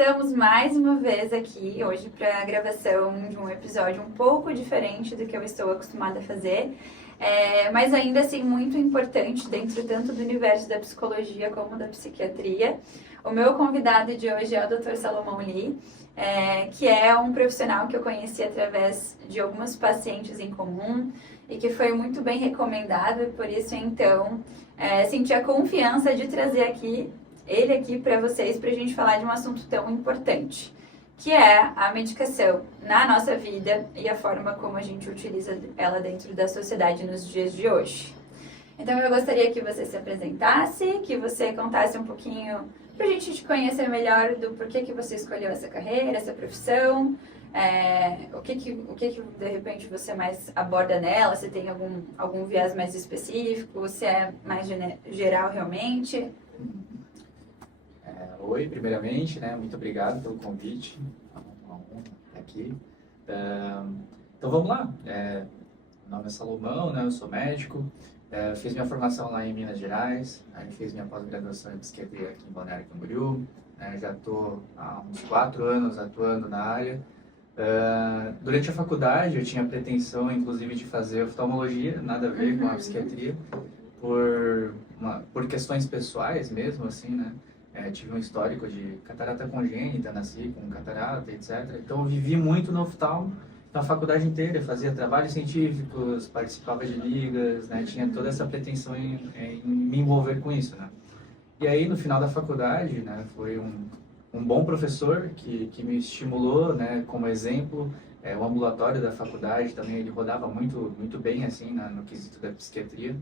Estamos mais uma vez aqui hoje para a gravação de um episódio um pouco diferente do que eu estou acostumada a fazer, mas ainda assim muito importante dentro tanto do universo da psicologia como da psiquiatria. O meu convidado de hoje é o Dr. Salomão Lee, que é um profissional que eu conheci através de algumas pacientes em comum e que foi muito bem recomendado, e por isso então senti a confiança de trazer ele aqui para vocês, para a gente falar de um assunto tão importante, que é a medicação na nossa vida e a forma como a gente utiliza ela dentro da sociedade nos dias de hoje. Então eu gostaria que você se apresentasse, que você contasse um pouquinho para a gente te conhecer melhor do porquê que você escolheu essa carreira, essa profissão, o que de repente você mais aborda nela, se tem algum viés mais específico, se é mais geral realmente. Oi, primeiramente, muito obrigado pelo convite, é uma honra estar aqui. Então vamos lá, meu nome é Salomão, eu sou médico, fiz minha formação lá em Minas Gerais, aí fiz minha pós-graduação em psiquiatria aqui em Balneário Camboriú, já estou há uns 4 anos atuando na área. Durante a faculdade eu tinha pretensão, inclusive, de fazer oftalmologia, nada a ver com a psiquiatria, por questões pessoais mesmo, assim, tive um histórico de catarata congênita, nasci com catarata, etc. Então eu vivi muito no oftalmo, na faculdade inteira, fazia trabalhos científicos, participava de ligas, tinha toda essa pretensão em me envolver com isso, E aí no final da faculdade, foi um bom professor que me estimulou, como exemplo, o ambulatório da faculdade também, ele rodava muito bem, assim, no quesito da psiquiatria.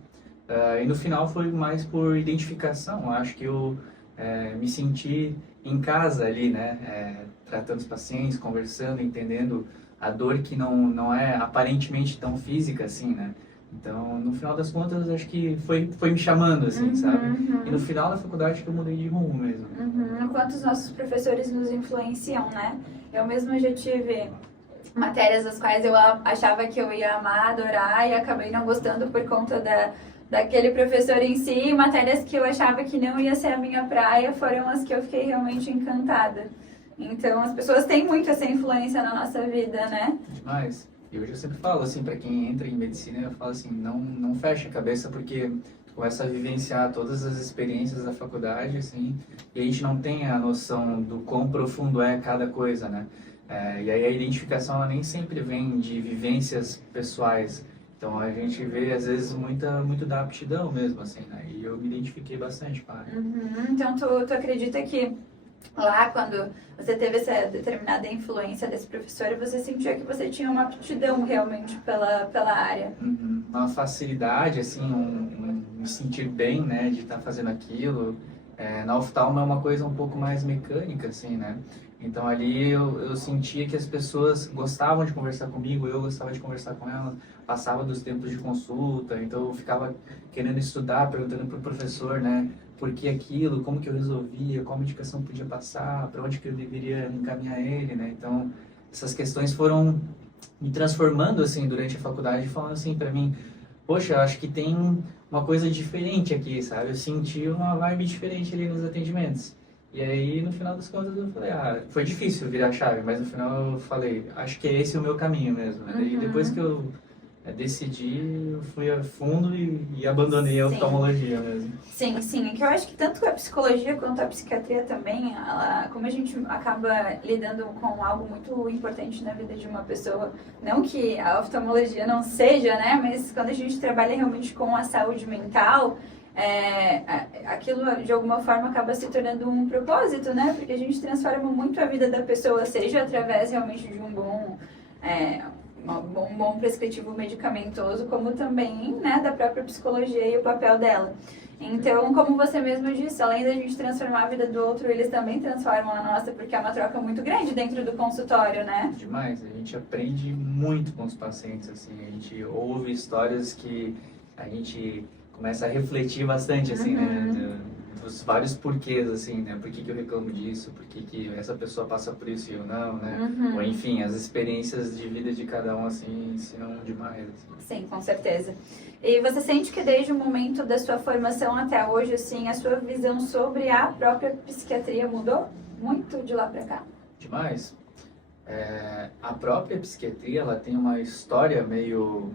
E no final foi mais por identificação, acho que eu me senti em casa ali, tratando os pacientes, conversando, entendendo a dor que não é aparentemente tão física assim, Então, no final das contas, acho que foi me chamando, assim, sabe? E no final da faculdade que eu mudei de rumo mesmo. O quanto os nossos professores nos influenciam, Eu mesma já tive matérias das quais eu achava que eu ia amar, adorar, e acabei não gostando por conta daquele professor em si. Matérias que eu achava que não ia ser a minha praia foram as que eu fiquei realmente encantada. Então, as pessoas têm muito essa influência na nossa vida, Demais. E hoje eu sempre falo, assim, para quem entra em medicina, eu falo assim, não fecha a cabeça, porque tu começa a vivenciar todas as experiências da faculdade, assim, e a gente não tem a noção do quão profundo é cada coisa, E aí a identificação, ela nem sempre vem de vivências pessoais. Então a gente vê, às vezes, muito da aptidão mesmo, assim, E eu me identifiquei bastante com a área. Então tu acredita que lá, quando você teve essa determinada influência desse professor, você sentia que você tinha uma aptidão realmente pela área? Uma facilidade, assim, me sentir bem, de estar fazendo aquilo. Na oftalmo é uma coisa um pouco mais mecânica, assim, Então ali eu sentia que as pessoas gostavam de conversar comigo, eu gostava de conversar com elas, passava dos tempos de consulta, então eu ficava querendo estudar, perguntando para o professor, por que aquilo, como que eu resolvia, qual medicação podia passar, para onde que eu deveria encaminhar ele, Então essas questões foram me transformando, assim, durante a faculdade, falando assim para mim, poxa, eu acho que tem uma coisa diferente aqui, sabe? Eu senti uma vibe diferente ali nos atendimentos. E aí, no final das contas, eu falei, foi difícil virar a chave, mas no final eu falei, acho que é esse o meu caminho mesmo, E depois que eu decidi, eu fui a fundo e abandonei a oftalmologia mesmo. Sim, é que eu acho que tanto a psicologia quanto a psiquiatria também, como a gente acaba lidando com algo muito importante na vida de uma pessoa, não que a oftalmologia não seja, mas quando a gente trabalha realmente com a saúde mental, aquilo de alguma forma acaba se tornando um propósito, porque a gente transforma muito a vida da pessoa, seja através realmente de um bom prescritivo medicamentoso, como também da própria psicologia e o papel dela. Então, como você mesmo disse, além da gente transformar a vida do outro, eles também transformam a nossa, porque é uma troca muito grande dentro do consultório, Demais, a gente aprende muito com os pacientes, assim, a gente ouve histórias que a gente começa a refletir bastante, assim, dos vários porquês, assim, Por que eu reclamo disso, por que essa pessoa passa por isso e eu não, Ou enfim, as experiências de vida de cada um, assim, ensinam demais, assim. Sim, com certeza. E você sente que desde o momento da sua formação até hoje, assim, a sua visão sobre a própria psiquiatria mudou? muito de lá para cá? Demais. A própria psiquiatria, ela tem uma história meio,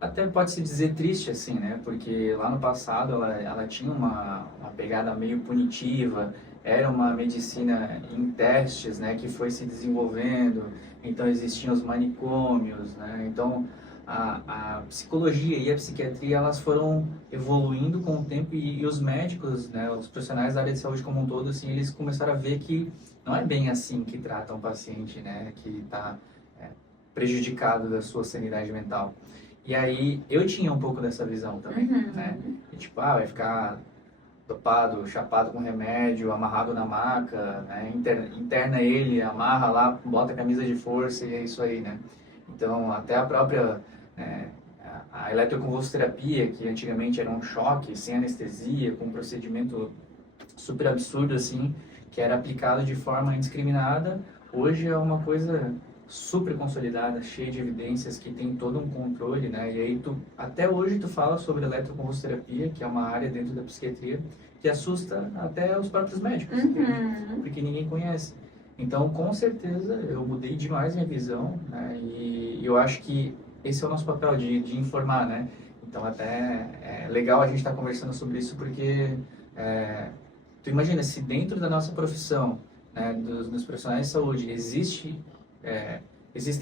até pode-se dizer triste, assim, né? Porque lá no passado ela tinha uma pegada meio punitiva, era uma medicina em testes, né? Que foi se desenvolvendo, então existiam os manicômios, né? Então a psicologia e a psiquiatria, elas foram evoluindo com o tempo e os médicos, né? Os profissionais da área de saúde como um todo, assim, eles começaram a ver que não é bem assim que trata um paciente, né? Que está prejudicado da sua sanidade mental. E aí, eu tinha um pouco dessa visão também, né? E, tipo, vai ficar dopado, chapado com remédio, amarrado na maca, né? Interna ele, amarra lá, bota a camisa de força e é isso aí, né? Então, até a própria a eletroconvulsoterapia, que antigamente era um choque, sem anestesia, com um procedimento super absurdo, assim, que era aplicado de forma indiscriminada, hoje é uma coisa super consolidada, cheia de evidências, que tem todo um controle, né? E aí até hoje tu fala sobre eletroconvulsoterapia, que é uma área dentro da psiquiatria que assusta até os próprios médicos, porque ninguém conhece. Então, com certeza, eu mudei demais minha visão, né? E eu acho que esse é o nosso papel de informar, né? Então, até é legal a gente estar conversando sobre isso, porque tu imagina, se dentro da nossa profissão, né, dos profissionais de saúde, existem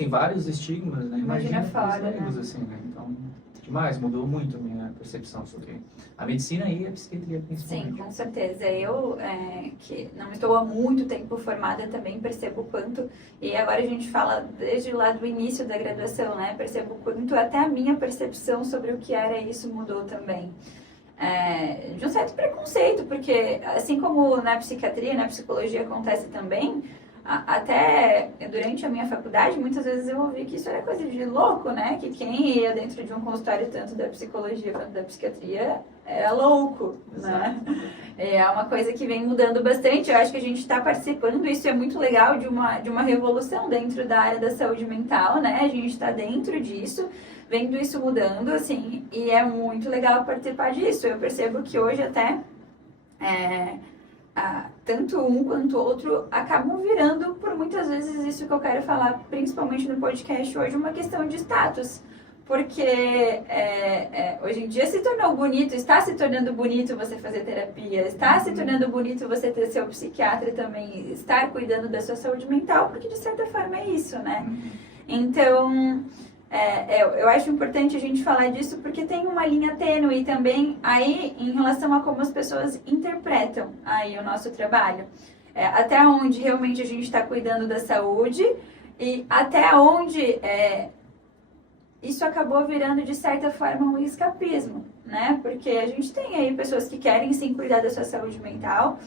vários estigmas, né? Imagina fora, leigos, né? assim, né? Então, demais, mudou muito a minha percepção sobre a medicina e a psiquiatria, principalmente. Sim, com certeza. Eu, que não estou há muito tempo formada, também percebo o quanto, e agora a gente fala desde lá do início da graduação, né? Percebo o quanto até a minha percepção sobre o que era isso mudou também. De um certo preconceito, porque assim como na psiquiatria, na psicologia acontece também, até durante a minha faculdade, muitas vezes eu ouvi que isso era coisa de louco, né? Que quem ia dentro de um consultório tanto da psicologia quanto da psiquiatria era louco, né? É uma coisa que vem mudando bastante. Eu acho que a gente está participando, isso é muito legal, de uma revolução dentro da área da saúde mental, né? A gente está dentro disso, vendo isso mudando, assim, e é muito legal participar disso. Eu percebo que hoje até tanto um quanto o outro acabam virando, por muitas vezes, isso que eu quero falar, principalmente no podcast hoje, uma questão de status. Porque hoje em dia se tornou bonito, está se tornando bonito você fazer terapia, está se tornando bonito você ter seu psiquiatra também, estar cuidando da sua saúde mental, porque de certa forma é isso, né? Então, eu acho importante a gente falar disso porque tem uma linha tênue também aí em relação a como as pessoas interpretam aí o nosso trabalho. Até onde realmente a gente está cuidando da saúde e até onde isso acabou virando, de certa forma, um escapismo, né? Porque a gente tem aí pessoas que querem sim cuidar da sua saúde mental,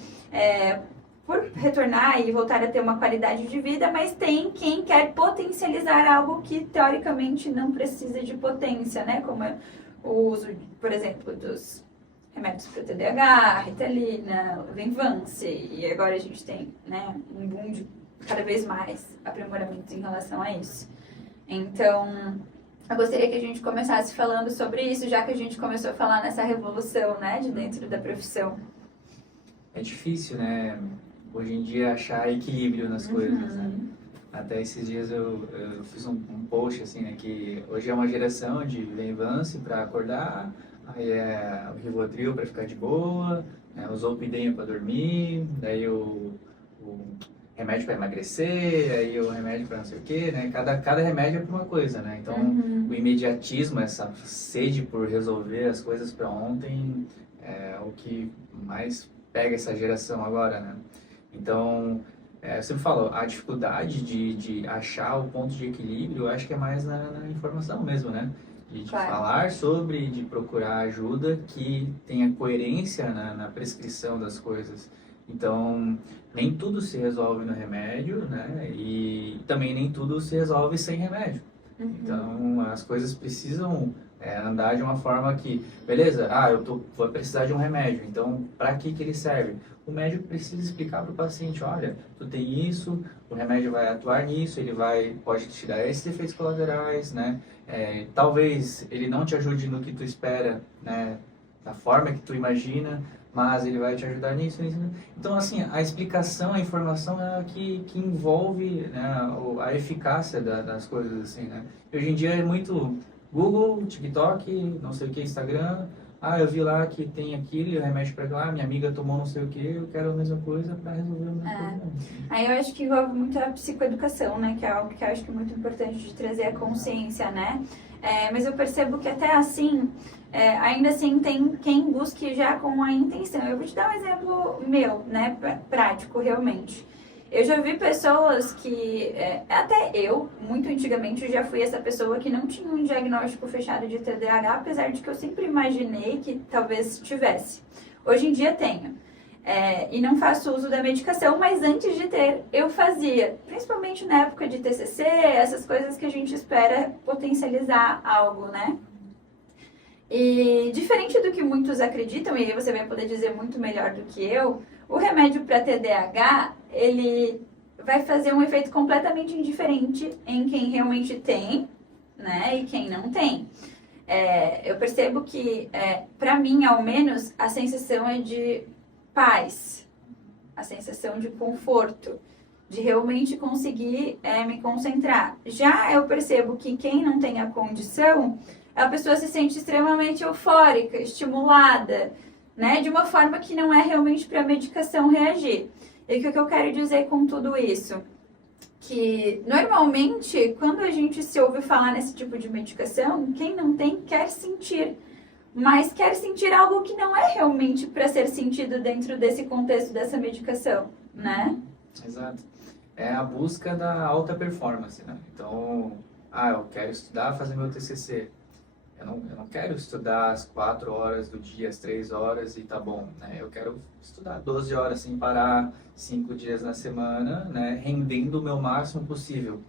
por retornar e voltar a ter uma qualidade de vida, mas tem quem quer potencializar algo que teoricamente não precisa de potência, né? Como o uso, por exemplo, dos remédios para o TDAH, Ritalina, Venvance, e agora a gente tem, né, um boom de cada vez mais aprimoramentos em relação a isso. Então, eu gostaria que a gente começasse falando sobre isso, já que a gente começou a falar nessa revolução, né, de dentro da profissão. É difícil, né? Hoje em dia, achar equilíbrio nas coisas, né? Até esses dias eu fiz um post, assim, né? Que hoje é uma geração de Venvance para acordar, aí é o Rivotril para ficar de boa, né, o Zolpidem para dormir, daí o remédio para emagrecer, aí o remédio para não sei o quê, né? Cada remédio é para uma coisa, né? Então, o imediatismo, essa sede por resolver as coisas para ontem, é o que mais pega essa geração agora, né? Então, eu sempre falo, a dificuldade de achar o ponto de equilíbrio, eu acho que é mais na informação mesmo, né? De falar sobre, de procurar ajuda que tenha coerência na prescrição das coisas. Então, nem tudo se resolve no remédio, né? E também nem tudo se resolve sem remédio. Então, as coisas precisam andar de uma forma que, beleza, vou precisar de um remédio, então, para que ele serve? O médico precisa explicar para o paciente, olha, tu tem isso, o remédio vai atuar nisso, pode te dar esses efeitos colaterais, né? Talvez ele não te ajude no que tu espera, né? Da forma que tu imagina, mas ele vai te ajudar nisso, nisso. Então, assim, a explicação, a informação é a que envolve, né, a eficácia das coisas, assim, né? Hoje em dia é muito Google, TikTok, não sei o que, Instagram. Ah, eu vi lá que tem aquilo, remédio para lá, minha amiga tomou não sei o que, eu quero a mesma coisa para resolver o mesmo problema. Aí eu acho que envolve muito a psicoeducação, né? Que é algo que eu acho que é muito importante de trazer a consciência, né? Mas eu percebo que até assim, ainda assim tem quem busque já com a intenção. Eu vou te dar um exemplo meu, né? Prático, realmente. Eu já vi pessoas que, até eu, muito antigamente, já fui essa pessoa que não tinha um diagnóstico fechado de TDAH, apesar de que eu sempre imaginei que talvez tivesse. Hoje em dia tenho. E não faço uso da medicação, mas antes de ter, eu fazia. Principalmente na época de TCC, essas coisas que a gente espera potencializar algo, né? E diferente do que muitos acreditam, e aí você vai poder dizer muito melhor do que eu, o remédio para TDAH, ele vai fazer um efeito completamente indiferente em quem realmente tem, né, e quem não tem. Eu percebo que, para mim, ao menos, a sensação é de paz, a sensação de conforto, de realmente conseguir me concentrar. Já eu percebo que quem não tem a condição, a pessoa se sente extremamente eufórica, estimulada, né, de uma forma que não é realmente para a medicação reagir. E o que eu quero dizer com tudo isso? Que normalmente, quando a gente se ouve falar nesse tipo de medicação, quem não tem quer sentir, mas quer sentir algo que não é realmente para ser sentido dentro desse contexto dessa medicação, né? Exato. É a busca da alta performance, né? Então, eu quero estudar, fazer meu TCC. Eu não quero estudar as 4 horas do dia, as 3 horas e tá bom, né? Eu quero estudar 12 horas sem parar, 5 dias na semana, né? Rendendo o meu máximo possível.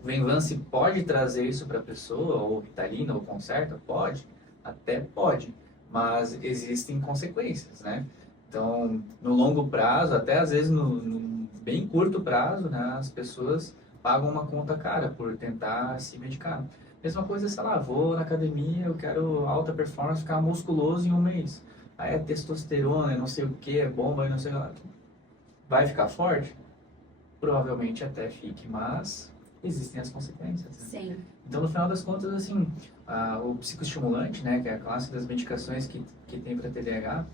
O Venvance pode trazer isso para a pessoa, ou Ritalina, ou Concerta? Pode, até pode, mas existem consequências, né? Então, no longo prazo, até às vezes no bem curto prazo, né? As pessoas pagam uma conta cara por tentar se medicar. Mesma coisa, sei lá, vou na academia, eu quero alta performance, ficar musculoso em um mês. Aí é testosterona, não sei o que, é bomba, não sei o que lá. Vai ficar forte? Provavelmente até fique, mas existem as consequências. Né? Sim. Então, no final das contas, assim, o psicoestimulante, né, que é a classe das medicações que tem para TDAH,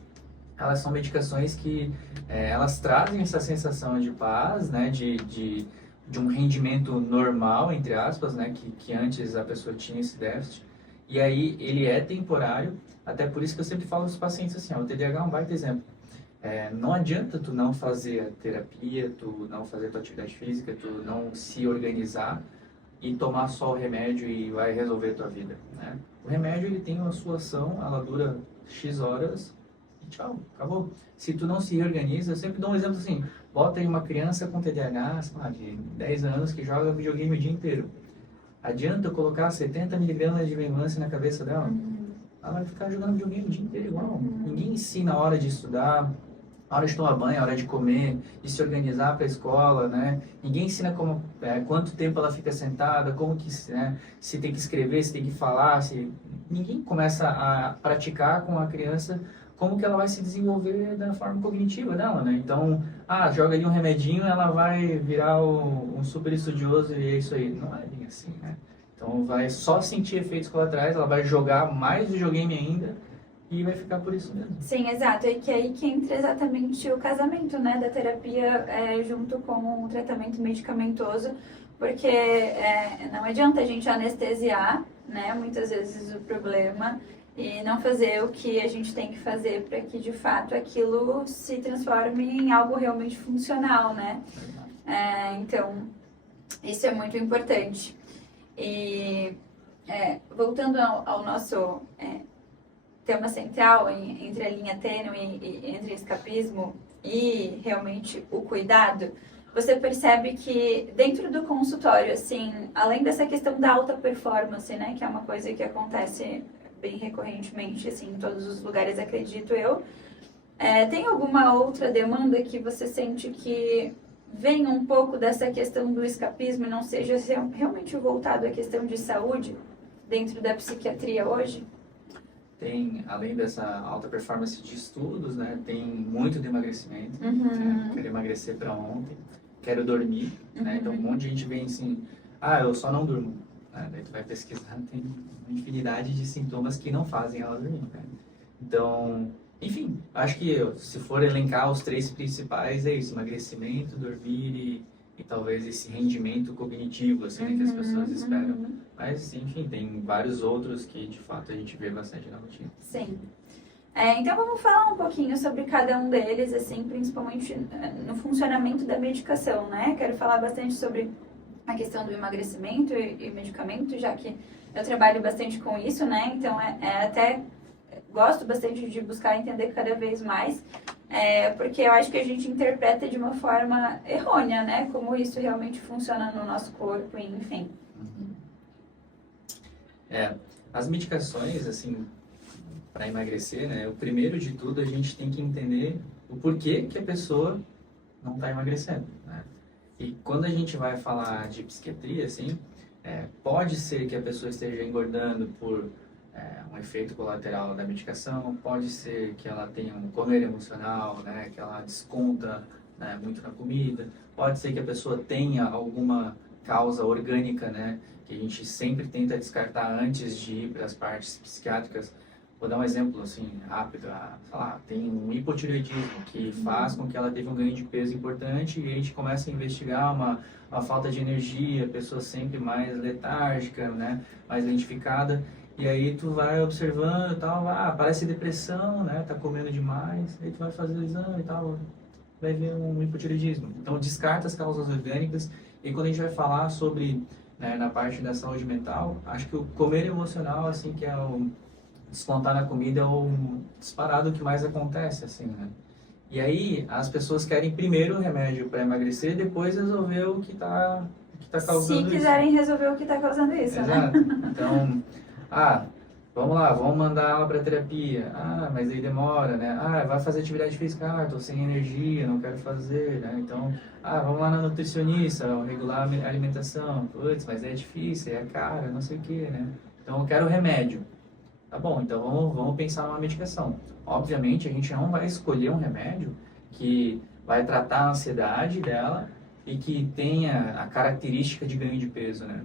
elas são medicações que elas trazem essa sensação de paz, né, de um rendimento normal, entre aspas, né, que antes a pessoa tinha esse déficit. E aí ele é temporário, até por isso que eu sempre falo aos pacientes assim, o TDAH é um baita exemplo. Não adianta tu não fazer a terapia, tu não fazer a tua atividade física, tu não se organizar e tomar só o remédio e vai resolver a tua vida, né? O remédio, ele tem a sua ação, ela dura X horas e tchau, acabou. Se tu não se reorganiza, eu sempre dou um exemplo assim, bota aí uma criança com TDAH, sei lá, de 10 anos que joga videogame o dia inteiro. Adianta eu colocar 70 miligramas de Venvance na cabeça dela? Ela vai ficar jogando videogame o dia inteiro igual. Ninguém ensina a hora de estudar, a hora de tomar banho, a hora de comer, de se organizar para a escola, né? Ninguém ensina quanto tempo ela fica sentada, como que, né? Se tem que escrever, se tem que falar, ninguém começa a praticar com a criança como que ela vai se desenvolver da forma cognitiva dela, né? Então, joga ali um remedinho, ela vai virar um super estudioso e é isso aí. Não é bem assim, né? Então, vai só sentir efeitos colaterais, ela vai jogar mais videogame ainda e vai ficar por isso mesmo. Sim, exato. E que aí que entra exatamente o casamento, né, da terapia junto com o tratamento medicamentoso, porque não adianta a gente anestesiar, né, muitas vezes o problema e não fazer o que a gente tem que fazer para que, de fato, aquilo se transforme em algo realmente funcional, né? Então, isso é muito importante. E, voltando ao nosso tema central, entre a linha tênue entre escapismo e realmente o cuidado, você percebe que dentro do consultório, assim, além dessa questão da alta performance, né, que é uma coisa que acontece bem recorrentemente, assim, em todos os lugares, acredito eu, tem alguma outra demanda que você sente que vem um pouco dessa questão do escapismo e não seja realmente voltado à questão de saúde dentro da psiquiatria hoje? tem, além dessa alta performance de estudos, né, tem muito de emagrecimento. Quero emagrecer para ontem, quero dormir, né? Então um monte de gente vem assim, eu só não durmo. Daí tu vai pesquisar, tem uma infinidade de sintomas que não fazem ela dormir, né? Então, enfim, acho que se for elencar os 3 principais, é isso: emagrecimento, dormir e talvez esse rendimento cognitivo, assim, né, que as pessoas esperam. Mas, enfim, tem vários outros que, de fato, a gente vê bastante na rotina. Sim. Então, vamos falar um pouquinho sobre cada um deles, assim, principalmente no funcionamento da medicação, né? Quero falar bastante sobre a questão do emagrecimento e medicamento, já que eu trabalho bastante com isso, né? Então, até gosto bastante de buscar entender cada vez mais, porque eu acho que a gente interpreta de uma forma errônea, né? Como isso realmente funciona no nosso corpo, enfim. As medicações, assim, para emagrecer, né? O primeiro de tudo, a gente tem que entender o porquê que a pessoa não está emagrecendo, né? E quando a gente vai falar de psiquiatria, assim, pode ser que a pessoa esteja engordando por um efeito colateral da medicação, pode ser que ela tenha um comer emocional, né, que ela desconta, né, muito na comida, pode ser que a pessoa tenha alguma causa orgânica, né, que a gente sempre tenta descartar antes de ir para as partes psiquiátricas. Vou dar um exemplo assim rápido, sei lá, tem um hipotireoidismo que faz com que ela teve um ganho de peso importante e a gente começa a investigar uma falta de energia, a pessoa sempre mais letárgica, né, mais lentificada. E aí tu vai observando e tal, parece depressão, né, tá comendo demais, aí tu vai fazer o exame e tal, vai ver um hipotireoidismo. Então descarta as causas orgânicas. E quando a gente vai falar sobre, né, na parte da saúde mental, acho que o comer emocional, assim, que é o descontar na comida, é o disparado que mais acontece, assim, né. E aí as pessoas querem primeiro o remédio para emagrecer, depois resolver o que tá causando isso. Se quiserem resolver o que está causando isso, Exato. né? Então, vamos lá, vamos mandar ela para terapia. Mas aí demora, né? Vai fazer atividade física. Tô sem energia, não quero fazer, né? Então, vamos lá na nutricionista, regular a alimentação. Putz, mas é difícil, é caro, não sei o quê, né? Então, eu quero remédio. Tá bom, então vamos pensar numa medicação. Obviamente, a gente não vai escolher um remédio que vai tratar a ansiedade dela e que tenha a característica de ganho de peso, né?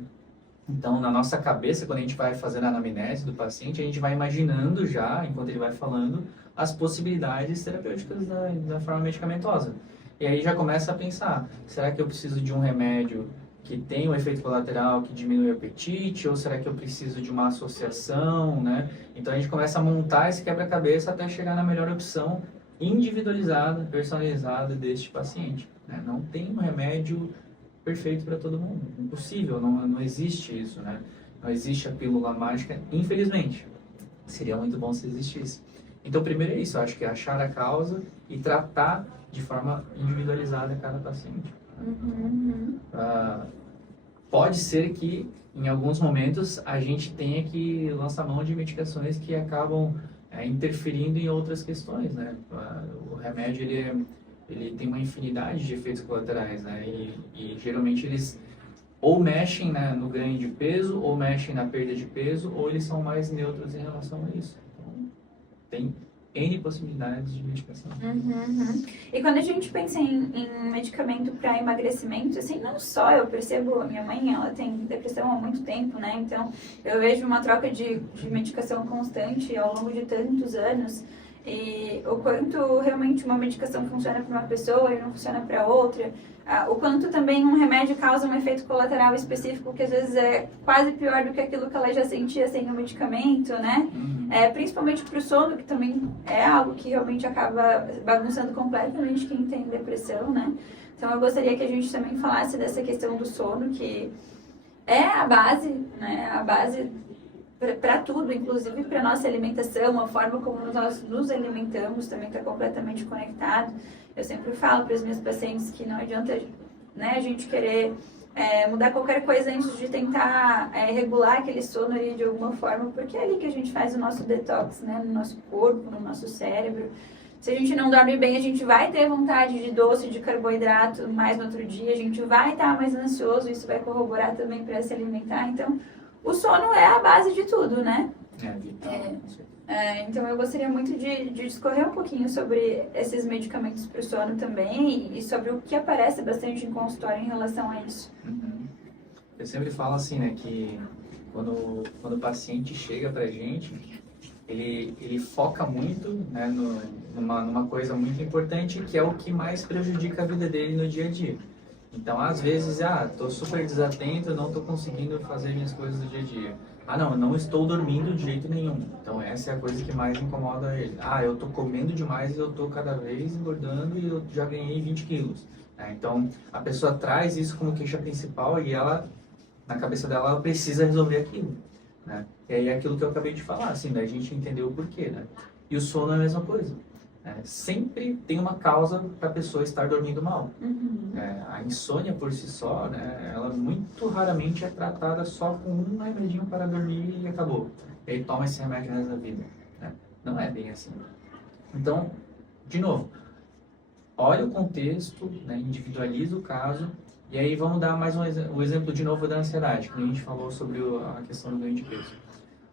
Então, na nossa cabeça, quando a gente vai fazendo a anamnese do paciente, a gente vai imaginando já, enquanto ele vai falando, as possibilidades terapêuticas da forma medicamentosa. E aí já começa a pensar, será que eu preciso de um remédio que tem um efeito colateral que diminui o apetite, ou será que eu preciso de uma associação, né? Então, a gente começa a montar esse quebra-cabeça até chegar na melhor opção individualizada, personalizada deste paciente, né? Não tem um remédio perfeito para todo mundo. Impossível, não existe isso, né? Não existe a pílula mágica, infelizmente. Seria muito bom se existisse. Então, primeiro é isso, eu acho que é achar a causa e tratar de forma individualizada cada paciente. Pode ser que, em alguns momentos, a gente tenha que lançar mão de medicações que acabam interferindo em outras questões, né? O remédio, ele tem uma infinidade de efeitos colaterais, né? E geralmente eles ou mexem, né, no ganho de peso, ou mexem na perda de peso, ou eles são mais neutros em relação a isso. Então, tem N possibilidades de medicação. E quando a gente pensa em medicamento para emagrecimento, assim, não só eu percebo, minha mãe, ela tem depressão há muito tempo, né? Então, eu vejo uma troca de medicação constante ao longo de tantos anos. E o quanto realmente uma medicação funciona para uma pessoa e não funciona para outra. O quanto também um remédio causa um efeito colateral específico que às vezes é quase pior do que aquilo que ela já sentia sem o medicamento, né? Principalmente para o sono, que também é algo que realmente acaba bagunçando completamente quem tem depressão, né? Então eu gostaria que a gente também falasse dessa questão do sono, que é a base, né? A base para tudo, inclusive para nossa alimentação, a forma como nós nos alimentamos também está completamente conectado. Eu sempre falo para os meus pacientes que não adianta, né, a gente querer mudar qualquer coisa antes de tentar regular aquele sono ali de alguma forma, porque é ali que a gente faz o nosso detox, né, no nosso corpo, no nosso cérebro. Se a gente não dorme bem, a gente vai ter vontade de doce, de carboidrato mais no outro dia, a gente vai estar mais ansioso, isso vai corroborar também para se alimentar. Então, o sono é a base de tudo, né? É vital. Então eu gostaria muito de discorrer um pouquinho sobre esses medicamentos para o sono também e sobre o que aparece bastante em consultório em relação a isso. Uhum. Eu sempre falo assim, né, que quando o paciente chega pra gente, ele foca muito, né, numa coisa muito importante, que é o que mais prejudica a vida dele no dia a dia. Então, às vezes, tô super desatento, não tô conseguindo fazer minhas coisas do dia a dia. Não estou dormindo de jeito nenhum. Então, essa é a coisa que mais incomoda ele. Eu tô comendo demais e eu tô cada vez engordando e eu já ganhei 20 quilos. Então, a pessoa traz isso como queixa principal e ela, na cabeça dela, ela precisa resolver aquilo, né? E aí é aquilo que eu acabei de falar, assim, da gente entender o porquê, né? E o sono é a mesma coisa. Sempre tem uma causa para a pessoa estar dormindo mal. Uhum. A insônia por si só, né, ela muito raramente é tratada só com um remedinho para dormir e acabou. E aí toma esse remédio o resto da vida, né? Não é bem assim. Então, de novo, olha o contexto, né, individualiza o caso, e aí vamos dar mais um exemplo de novo da ansiedade, que a gente falou sobre a questão do ganho de peso.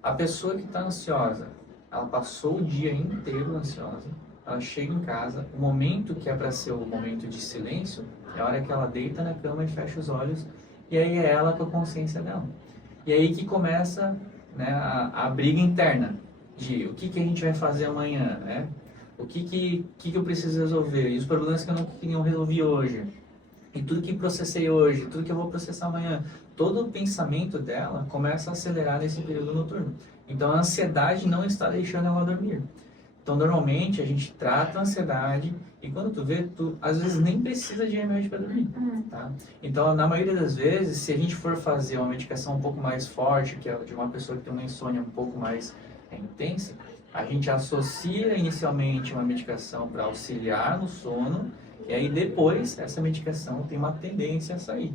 A pessoa que está ansiosa, ela passou o dia inteiro ansiosa, ela chega em casa, o momento que é para ser o momento de silêncio, é a hora que ela deita na cama e fecha os olhos, e aí é ela com a consciência dela. E aí que começa, né, a briga interna, de o que a gente vai fazer amanhã, né? O que eu preciso resolver, e os problemas que eu não resolvi hoje, e tudo que processei hoje, tudo que eu vou processar amanhã. Todo o pensamento dela começa a acelerar nesse período noturno. Então a ansiedade não está deixando ela dormir. Então normalmente a gente trata a ansiedade e quando tu vê, tu às vezes nem precisa de remédio para dormir, tá? Então na maioria das vezes, se a gente for fazer uma medicação um pouco mais forte, que é de uma pessoa que tem uma insônia um pouco mais intensa, a gente associa inicialmente uma medicação para auxiliar no sono, e aí depois essa medicação tem uma tendência a sair.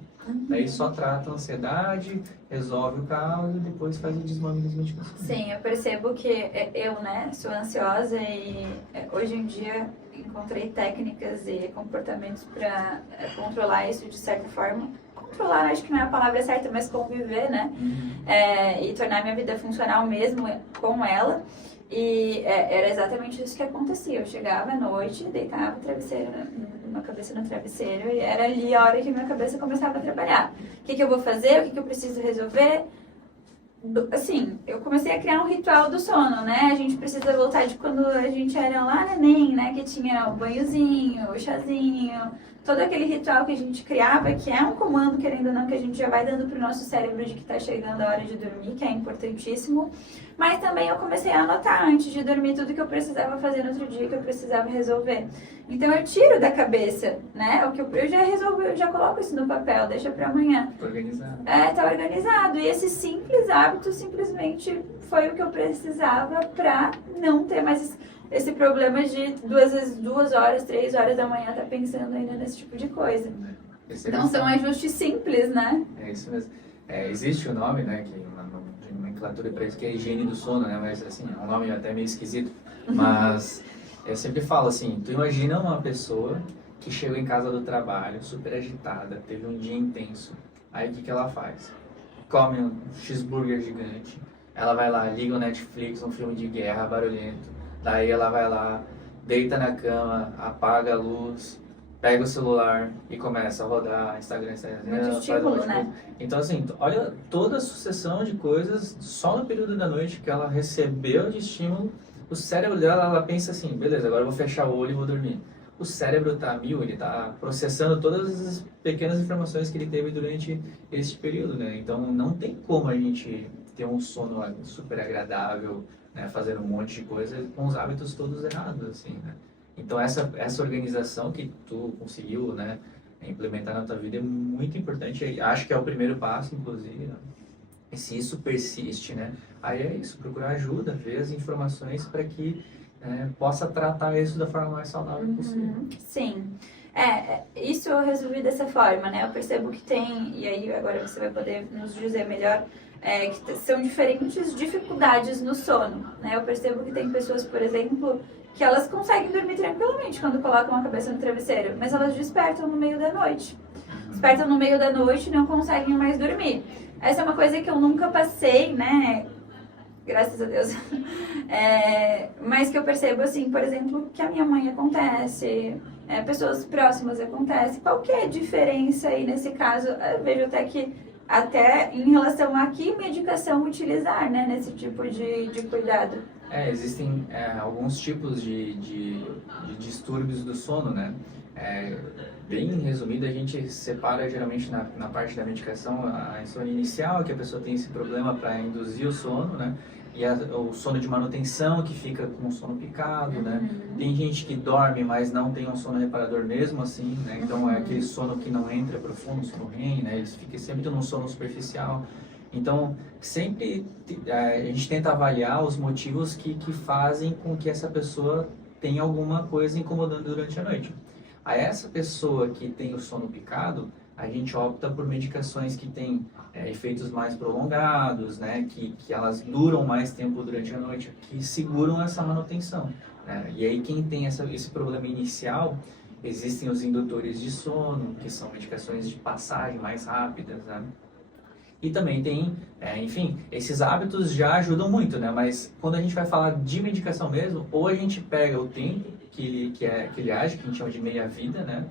Aí só trata a ansiedade, resolve o caso e depois faz o desmame das medicações. Sim, eu percebo que eu, né, sou ansiosa e hoje em dia encontrei técnicas e comportamentos para controlar isso de certa forma. Controlar, acho que não é a palavra certa, mas conviver, né? E tornar minha vida funcional mesmo com ela. E era exatamente isso que acontecia. Eu chegava à noite, deitava o travesseiro, uma cabeça no travesseiro, e era ali a hora que minha cabeça começava a trabalhar. O que eu vou fazer? O que eu preciso resolver? Assim, eu comecei a criar um ritual do sono, né? A gente precisa voltar de quando a gente era lá neném, né? Que tinha o banhozinho, o chazinho, todo aquele ritual que a gente criava, que é um comando, querendo ou não, que a gente já vai dando pro nosso cérebro de que tá chegando a hora de dormir, que é importantíssimo. Mas também eu comecei a anotar antes de dormir tudo que eu precisava fazer no outro dia, que eu precisava resolver. Então eu tiro da cabeça, né? O que eu já resolvi, eu já coloco isso no papel, deixa pra amanhã. Organizado. Tá organizado. E esse simples hábito simplesmente foi o que eu precisava pra não ter mais esse problema de 2 horas, 3 horas da manhã tá pensando ainda nesse tipo de coisa. Então são ajustes simples, né? É isso mesmo. Existe o nome, né, que de nomenclatura para isso, que é higiene do sono, né, mas assim, é um nome até meio esquisito, mas eu sempre falo assim, tu imagina uma pessoa que chegou em casa do trabalho, super agitada, teve um dia intenso, aí o que ela faz? Come um cheeseburger gigante, ela vai lá, liga o Netflix, um filme de guerra barulhento, daí ela vai lá, deita na cama, apaga a luz, pega o celular e começa a rodar Instagram, Muito estímulo, né? Então, assim, olha toda a sucessão de coisas só no período da noite que ela recebeu de estímulo. O cérebro dela, ela pensa assim, beleza, agora eu vou fechar o olho e vou dormir. O cérebro tá a mil, ele tá processando todas as pequenas informações que ele teve durante esse período, né? Então, não tem como a gente ter um sono super agradável, né? Fazer um monte de coisa com os hábitos todos errados, assim, né? Então, essa organização que tu conseguiu, né, implementar na tua vida é muito importante. Acho que é o primeiro passo, inclusive, né? E se isso persiste, né, aí é isso, procurar ajuda, ver as informações para que possa tratar isso da forma mais saudável possível. Sim. Isso eu resolvi dessa forma, né? Eu percebo que tem, e aí agora você vai poder nos dizer melhor, que são diferentes dificuldades no sono, né? Eu percebo que tem pessoas, por exemplo, que elas conseguem dormir tranquilamente quando colocam a cabeça no travesseiro, mas elas despertam no meio da noite. Despertam no meio da noite e não conseguem mais dormir. Essa é uma coisa que eu nunca passei, né? graças a Deus. Mas que eu percebo, assim, por exemplo, que a minha mãe acontece, pessoas próximas acontece. Qual que é a diferença aí nesse caso? Eu vejo até em relação a que medicação utilizar, né, nesse tipo de cuidado. Existem alguns tipos de distúrbios do sono, né? Bem resumido, a gente separa geralmente na parte da medicação a insônia inicial, que a pessoa tem esse problema para induzir o sono, né? E o sono de manutenção, que fica com o sono picado, né? Tem gente que dorme, mas não tem um sono reparador mesmo assim, né? Então é aquele sono que não entra profundo, sono REM, né? Eles ficam sempre num sono superficial. Então, sempre a gente tenta avaliar os motivos que fazem com que essa pessoa tenha alguma coisa incomodando durante a noite. A essa pessoa que tem o sono picado, a gente opta por medicações que têm efeitos mais prolongados, né, que elas duram mais tempo durante a noite, que seguram essa manutenção, né? E aí quem tem esse problema inicial, existem os indutores de sono, que são medicações de passagem mais rápidas, né? E também tem, enfim, esses hábitos já ajudam muito, né? Mas quando a gente vai falar de medicação mesmo, ou a gente pega o tempo que ele age, que a gente chama de meia-vida, né?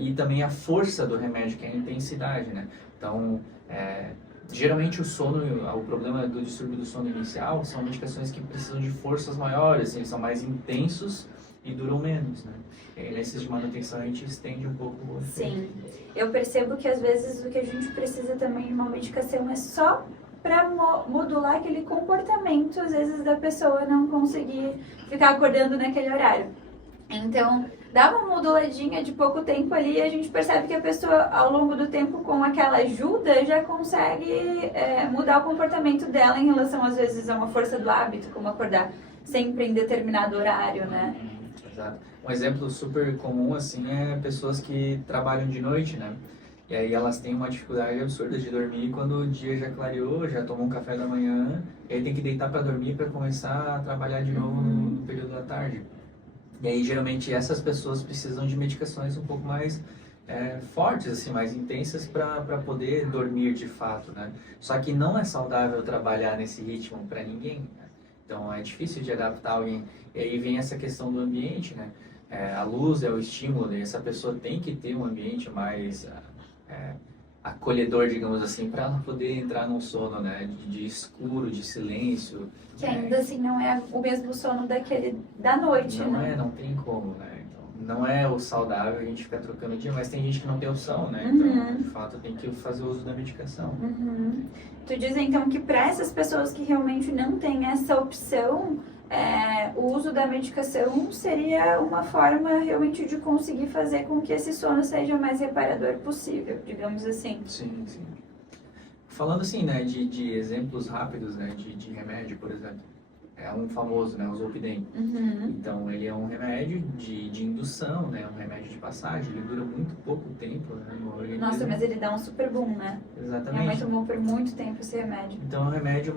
E também a força do remédio, que é a intensidade, né? Então, geralmente o problema do distúrbio do sono inicial são medicações que precisam de forças maiores, eles são mais intensos e duram menos, né? E aí, nesses de manutenção a gente estende um pouco o efeito. Sim, eu percebo que às vezes o que a gente precisa também de uma medicação é só para modular aquele comportamento, às vezes, da pessoa não conseguir ficar acordando naquele horário. Então, dá uma moduladinha de pouco tempo ali e a gente percebe que a pessoa, ao longo do tempo, com aquela ajuda, já consegue mudar o comportamento dela em relação, às vezes, a uma força do hábito, como acordar sempre em determinado horário, né? Exato. Um exemplo super comum, assim, é pessoas que trabalham de noite, né? E aí elas têm uma dificuldade absurda de dormir quando o dia já clareou, já tomou um café da manhã, e aí tem que deitar para dormir para começar a trabalhar de novo no período da tarde. E aí, geralmente, essas pessoas precisam de medicações um pouco mais fortes, assim, mais intensas para poder dormir de fato, né? Só que não é saudável trabalhar nesse ritmo para ninguém, né? Então, é difícil de adaptar alguém. E aí vem essa questão do ambiente, né? A luz é o estímulo, e essa pessoa tem que ter um ambiente mais acolhedor, digamos assim, para ela poder entrar num sono, né? De escuro, de silêncio. Que ainda assim não é o mesmo sono da noite, não né? Não tem como, né? Então, não é o saudável a gente ficar trocando dia, mas tem gente que não tem opção, né? Então, de fato, tem que fazer uso da medicação. Tu diz, então, que para essas pessoas que realmente não têm essa opção, o uso da medicação seria uma forma realmente de conseguir fazer com que esse sono seja o mais reparador possível, digamos assim. Sim, sim. Falando assim, né, de exemplos rápidos, né, de remédio, por exemplo, é um famoso, né, o Zolpidem. Então, ele é um remédio de indução, né, um remédio de passagem, ele dura muito pouco tempo, né, no organismo. Nossa, mas ele dá um super boom, né? Exatamente. Minha mãe tomou por muito tempo esse remédio. Então, é um remédio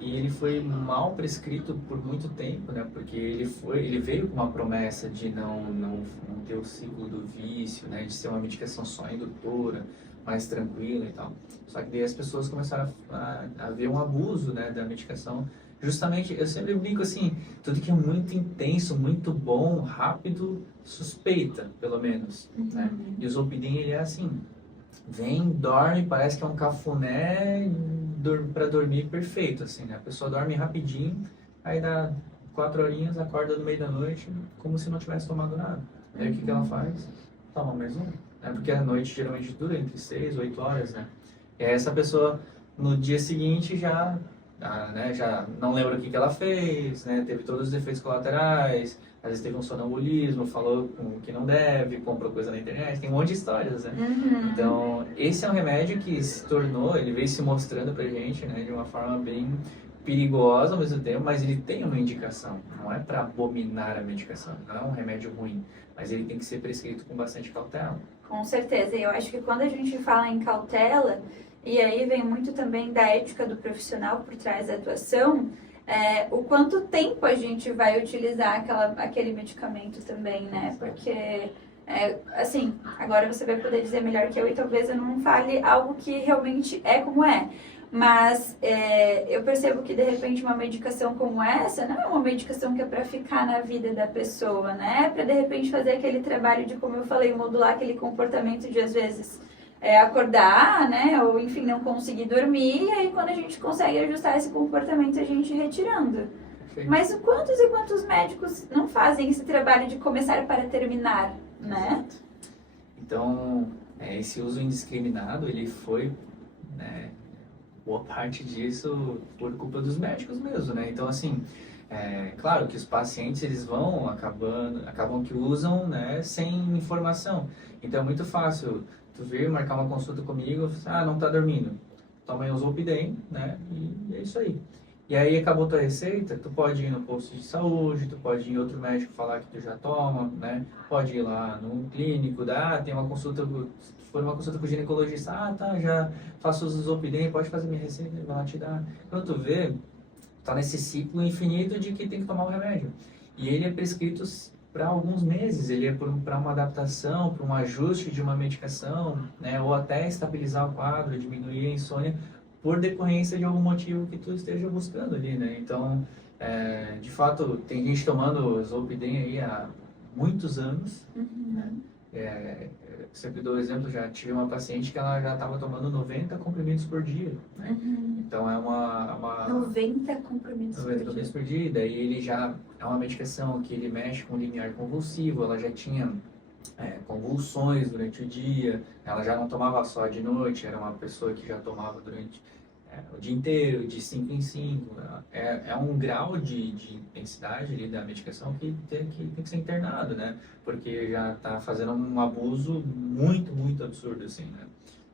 e ele foi mal prescrito por muito tempo, né, porque ele veio com uma promessa de não ter o ciclo do vício, né, de ser uma medicação só indutora, mais tranquila e tal. Só que daí as pessoas começaram a ver um abuso, né, da medicação. Justamente, eu sempre brinco assim, tudo que é muito intenso, muito bom, rápido, suspeita, pelo menos, né? E o Zolpidem, ele é assim, vem, dorme, parece que é um cafuné para dormir perfeito, assim, né? A pessoa dorme rapidinho, aí dá 4 horinhas, acorda no meio da noite, como se não tivesse tomado nada. Aí o que ela faz? Toma mais um, né? Porque a noite geralmente dura entre 6 e 8 horas, né? E aí essa pessoa, no dia seguinte, já não lembra o que ela fez, né? Teve todos os efeitos colaterais, às vezes teve um sonambulismo, falou que não deve, comprou coisa na internet, tem um monte de histórias, né? Então, esse é um remédio que se tornou, ele veio se mostrando pra gente, né, de uma forma bem perigosa ao mesmo tempo, mas ele tem uma indicação, não é para abominar a medicação, não é um remédio ruim, mas ele tem que ser prescrito com bastante cautela. Com certeza, e eu acho que quando a gente fala em cautela, e aí vem muito também da ética do profissional por trás da atuação, o quanto tempo a gente vai utilizar aquele medicamento também, né? Porque, assim, agora você vai poder dizer melhor que eu e talvez eu não fale algo que realmente é como é. Mas eu percebo que, de repente, uma medicação como essa não é uma medicação que é para ficar na vida da pessoa, né? É para, de repente, fazer aquele trabalho de, como eu falei, modular aquele comportamento de, às vezes, acordar, né? Ou, enfim, não conseguir dormir. E aí, quando a gente consegue ajustar esse comportamento, a gente ir retirando. Perfeito. Mas quantos e quantos médicos não fazem esse trabalho de começar para terminar, né? Exato. Então, esse uso indiscriminado, ele foi, né, boa parte disso por culpa dos médicos mesmo, né? Então, assim, claro que os pacientes, eles acabam que usam, né, sem informação. Então, é muito fácil tu vir marcar uma consulta comigo, não tá dormindo, toma aí um Zolpidem, né, e é isso aí. E aí, acabou tua receita, tu pode ir no posto de saúde, tu pode ir em outro médico falar que tu já toma, né, pode ir lá num clínico, tem uma consulta, se for uma consulta com o ginecologista, já faço os Zolpidem, pode fazer minha receita, vai lá te dar. Quando tu vê, tá nesse ciclo infinito de que tem que tomar o remédio. E ele é prescrito para alguns meses, ele é para uma adaptação, para um ajuste de uma medicação, né, ou até estabilizar o quadro, diminuir a insônia, por decorrência de algum motivo que tu esteja buscando ali, né? Então, de fato, tem gente tomando Zolpidem aí há muitos anos, né? Sempre dou exemplo, já tive uma paciente que ela já estava tomando 90 comprimidos por dia, né? Então, 90 comprimidos 90 comprimidos por dia, daí ele já é uma medicação que ele mexe com o limiar convulsivo, ela já tinha convulsões durante o dia, ela já não tomava só de noite, era uma pessoa que já tomava durante o dia inteiro, de 5 em 5. É um grau de intensidade ali da medicação que tem que ser internado, né? Porque já está fazendo um abuso muito, muito absurdo, assim, né?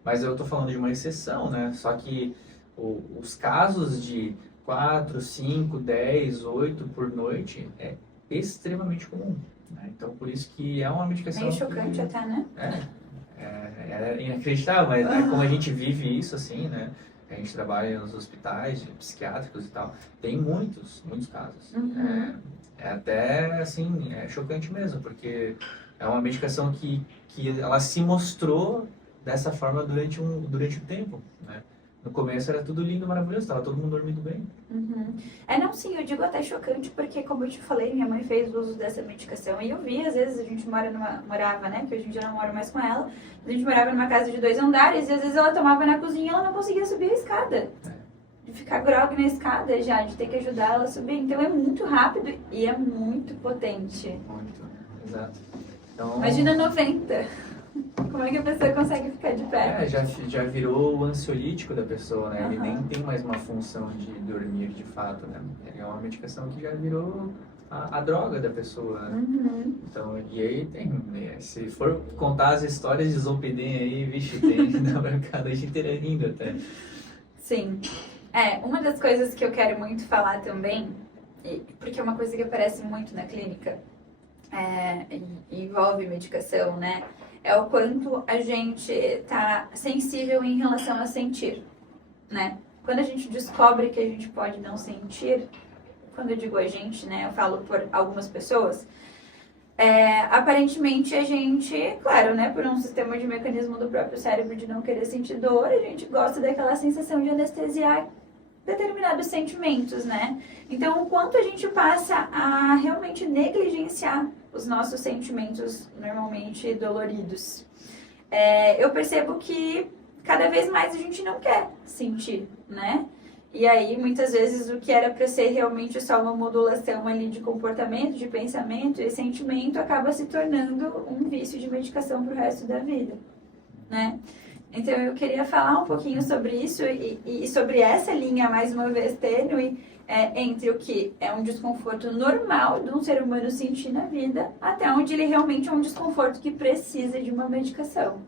Mas eu estou falando de uma exceção, né? Só que os casos de 4, 5, 10, 8 por noite é extremamente comum. Então, por isso que é uma medicação... Meio chocante até, né? É inacreditável, mas como a gente vive isso, assim, né? A gente trabalha nos hospitais psiquiátricos e tal, tem muitos casos. Até, assim, é chocante mesmo, porque é uma medicação que ela se mostrou dessa forma durante o tempo, né? No começo era tudo lindo, maravilhoso, estava todo mundo dormindo bem. Não, sim, eu digo até chocante porque, como eu te falei, minha mãe fez uso dessa medicação e eu vi, às vezes, a gente morava, né, que hoje em dia eu não moro mais com ela, a gente morava numa casa de 2 andares e às vezes ela tomava na cozinha e ela não conseguia subir a escada. De ficar grog na escada já, de ter que ajudar ela a subir. Então é muito rápido e é muito potente. Muito, exato. Então, imagina 90. Como é que a pessoa consegue ficar de pé? Já virou o ansiolítico da pessoa, né? Ele nem tem mais uma função de dormir de fato, né? Ele é uma medicação que já virou a droga da pessoa, né? Então, e aí tem, né? Se for contar as histórias de Zolpidem aí, vixe, tem na bancada inteira rindo até. Sim. Uma das coisas que eu quero muito falar também, porque é uma coisa que aparece muito na clínica, envolve medicação, né? É o quanto a gente tá sensível em relação a sentir, né? Quando a gente descobre que a gente pode não sentir, quando eu digo a gente, né? Eu falo por algumas pessoas, aparentemente a gente, claro, né? Por um sistema de mecanismo do próprio cérebro de não querer sentir dor, a gente gosta daquela sensação de anestesiar determinados sentimentos, né? Então, o quanto a gente passa a realmente negligenciar os nossos sentimentos normalmente doloridos. Eu percebo que cada vez mais a gente não quer sentir, né? E aí, muitas vezes, o que era para ser realmente só uma modulação ali de comportamento, de pensamento e sentimento, acaba se tornando um vício de medicação para o resto da vida, né? Então, eu queria falar um pouquinho sobre isso e sobre essa linha, mais uma vez, tênue, entre o que é um desconforto normal de um ser humano sentir na vida, até onde ele realmente é um desconforto que precisa de uma medicação.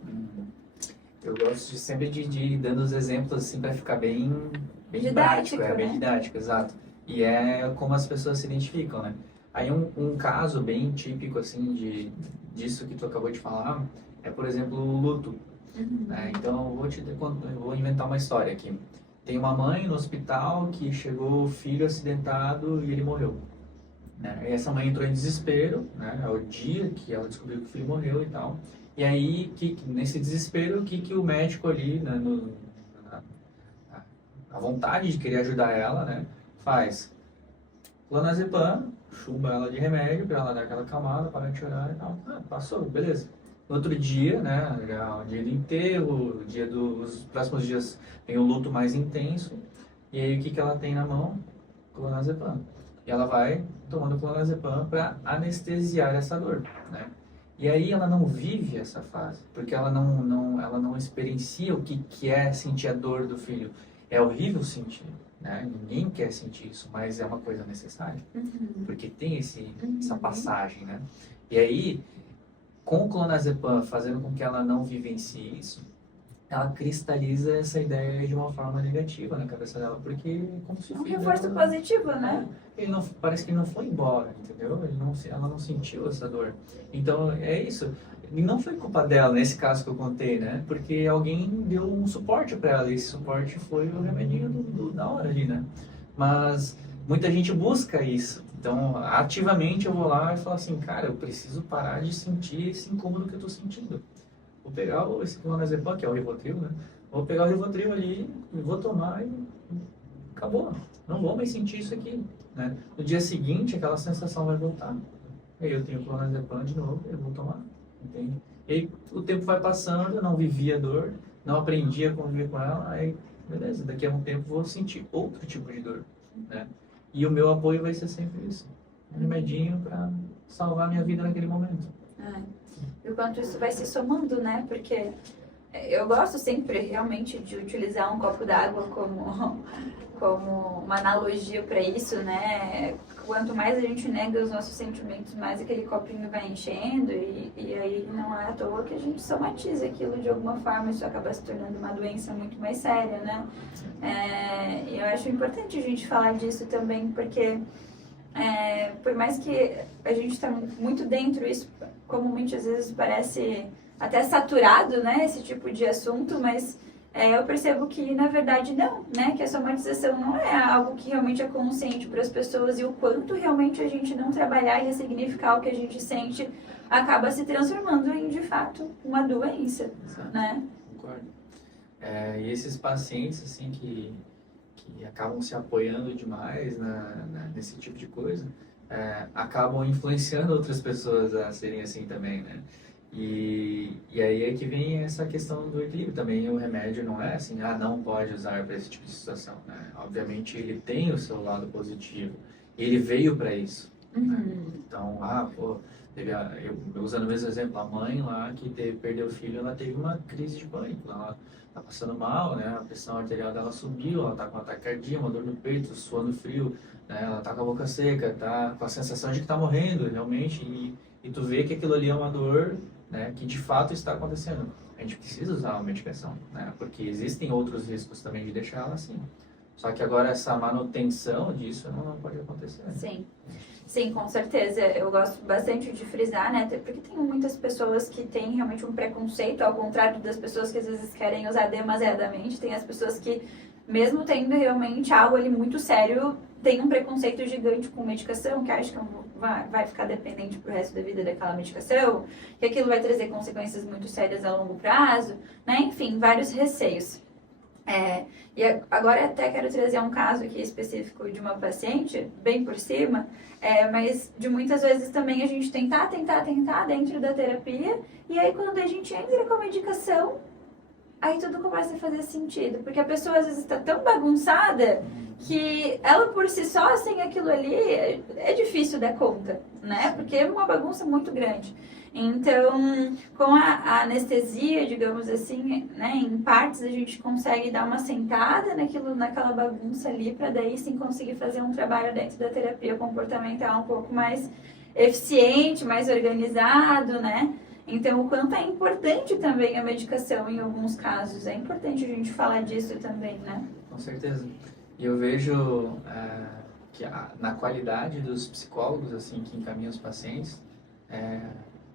Eu gosto sempre de ir dando os exemplos assim para ficar bem didático, prático, bem didático, exato. E é como as pessoas se identificam, né? Aí um caso bem típico assim disso que tu acabou de falar é, por exemplo, o luto. Então, eu vou inventar uma história aqui. Tem uma mãe no hospital que chegou o filho acidentado e ele morreu. Né? E essa mãe entrou em desespero, né? É o dia que ela descobriu que o filho morreu e tal. E aí, nesse desespero, o que o médico ali, né, a vontade de querer ajudar ela, né? Faz clonazepam, chumba ela de remédio para ela dar aquela acalmada, parar de chorar e tal. Ah, passou, beleza. No outro dia, né, já o dia do enterro, o dia dos próximos dias tem o luto mais intenso. E aí o que que ela tem na mão? Clonazepam. E ela vai tomando clonazepam para anestesiar essa dor, né? E aí ela não vive essa fase, porque ela não experiencia o que é sentir a dor do filho. É horrível sentir, né? Ninguém quer sentir isso, mas é uma coisa necessária, porque tem essa passagem, né? E aí, com o clonazepam fazendo com que ela não vivencie isso, ela cristaliza essa ideia de uma forma negativa na cabeça dela, porque é como se o Um filho reforço dela, positivo, né? ele não, parece que ele não foi embora, entendeu? Ela não sentiu essa dor. Então, é isso. E não foi culpa dela, nesse caso que eu contei, né? Porque alguém deu um suporte para ela, e esse suporte foi o remedinho da hora ali, né? Mas muita gente busca isso. Então, ativamente eu vou lá e falo assim, cara, eu preciso parar de sentir esse incômodo que eu tô sentindo. Vou pegar esse clonazepam, que é o Rivotril, né? Vou pegar o Rivotril ali, e vou tomar e acabou. Não vou mais sentir isso aqui, né? No dia seguinte, aquela sensação vai voltar. Aí eu tenho clonazepam de novo, eu vou tomar, entende? E aí o tempo vai passando, eu não vivi a dor, não aprendi a conviver com ela, aí beleza, daqui a um tempo vou sentir outro tipo de dor, né? E o meu apoio vai ser sempre isso. Um remedinho para salvar minha vida naquele momento. E o quanto isso vai se somando, né? Porque eu gosto sempre realmente de utilizar um copo d'água como uma analogia para isso, né? Quanto mais a gente nega os nossos sentimentos, mais aquele copinho vai enchendo e aí não é à toa que a gente somatiza aquilo de alguma forma, isso acaba se tornando uma doença muito mais séria, né? Eu acho importante a gente falar disso também, porque por mais que a gente está muito dentro, isso comumente às vezes parece até saturado, né, esse tipo de assunto, mas eu percebo que na verdade não, né, que a somatização não é algo que realmente é consciente para as pessoas e o quanto realmente a gente não trabalhar e ressignificar o que a gente sente acaba se transformando em, de fato, uma doença, Exato. né? Concordo. E esses pacientes, assim, que acabam se apoiando demais nesse tipo de coisa, acabam influenciando outras pessoas a serem assim também, né? E aí é que vem essa questão do equilíbrio também. O remédio não é assim, não pode usar para esse tipo de situação, né? Obviamente ele tem o seu lado positivo e ele veio para isso. Né? Então, usando o mesmo exemplo, a mãe lá que perdeu o filho, ela teve uma crise de pânico. Ela tá passando mal, né? A pressão arterial dela subiu, ela tá com ataque cardíaco, uma dor no peito, suando frio, né? Ela tá com a boca seca, tá com a sensação de que tá morrendo, realmente. E tu vê que aquilo ali é uma dor, né? Que de fato está acontecendo. A gente precisa usar a medicação, né? Porque existem outros riscos também de deixar ela assim. Só que agora essa manutenção disso não pode acontecer. Sim. Sim, com certeza. Eu gosto bastante de frisar, né? Até porque tem muitas pessoas que têm realmente um preconceito, ao contrário das pessoas que às vezes querem usar demasiadamente. Tem as pessoas que, mesmo tendo realmente algo ali muito sério, tem um preconceito gigante com medicação, que acha que vai ficar dependente pro resto da vida daquela medicação, que aquilo vai trazer consequências muito sérias a longo prazo, né? Enfim, vários receios. E agora até quero trazer um caso aqui específico de uma paciente, bem por cima, mas de muitas vezes também a gente tentar dentro da terapia, e aí quando a gente entra com a medicação, aí tudo começa a fazer sentido, porque a pessoa às vezes está tão bagunçada que ela por si só, sem aquilo ali, é difícil dar conta, né? Porque é uma bagunça muito grande. Então, com a anestesia, digamos assim, né, em partes a gente consegue dar uma sentada naquela bagunça ali, para daí sim conseguir fazer um trabalho dentro da terapia comportamental um pouco mais eficiente, mais organizado, né? Então, o quanto é importante também a medicação em alguns casos, é importante a gente falar disso também, né? Com certeza. E eu vejo que na qualidade dos psicólogos assim que encaminham os pacientes,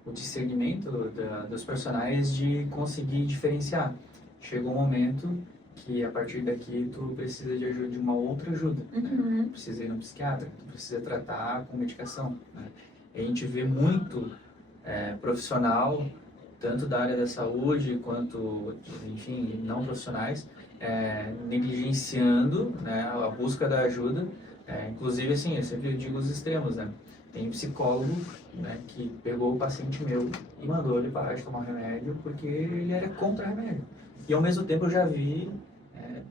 o discernimento dos personagens de conseguir diferenciar. Chega um momento que a partir daqui tu precisa de ajuda, de uma outra ajuda. Né? Tu precisa ir no psiquiatra, tu precisa tratar com medicação. Né? E a gente vê muito profissional tanto da área da saúde quanto, enfim, não profissionais, negligenciando, né, a busca da ajuda. Inclusive, assim, eu sempre digo os extremos, né? Tem psicólogo, né, que pegou o paciente meu e mandou ele parar de tomar remédio porque ele era contra remédio. E ao mesmo tempo eu já vi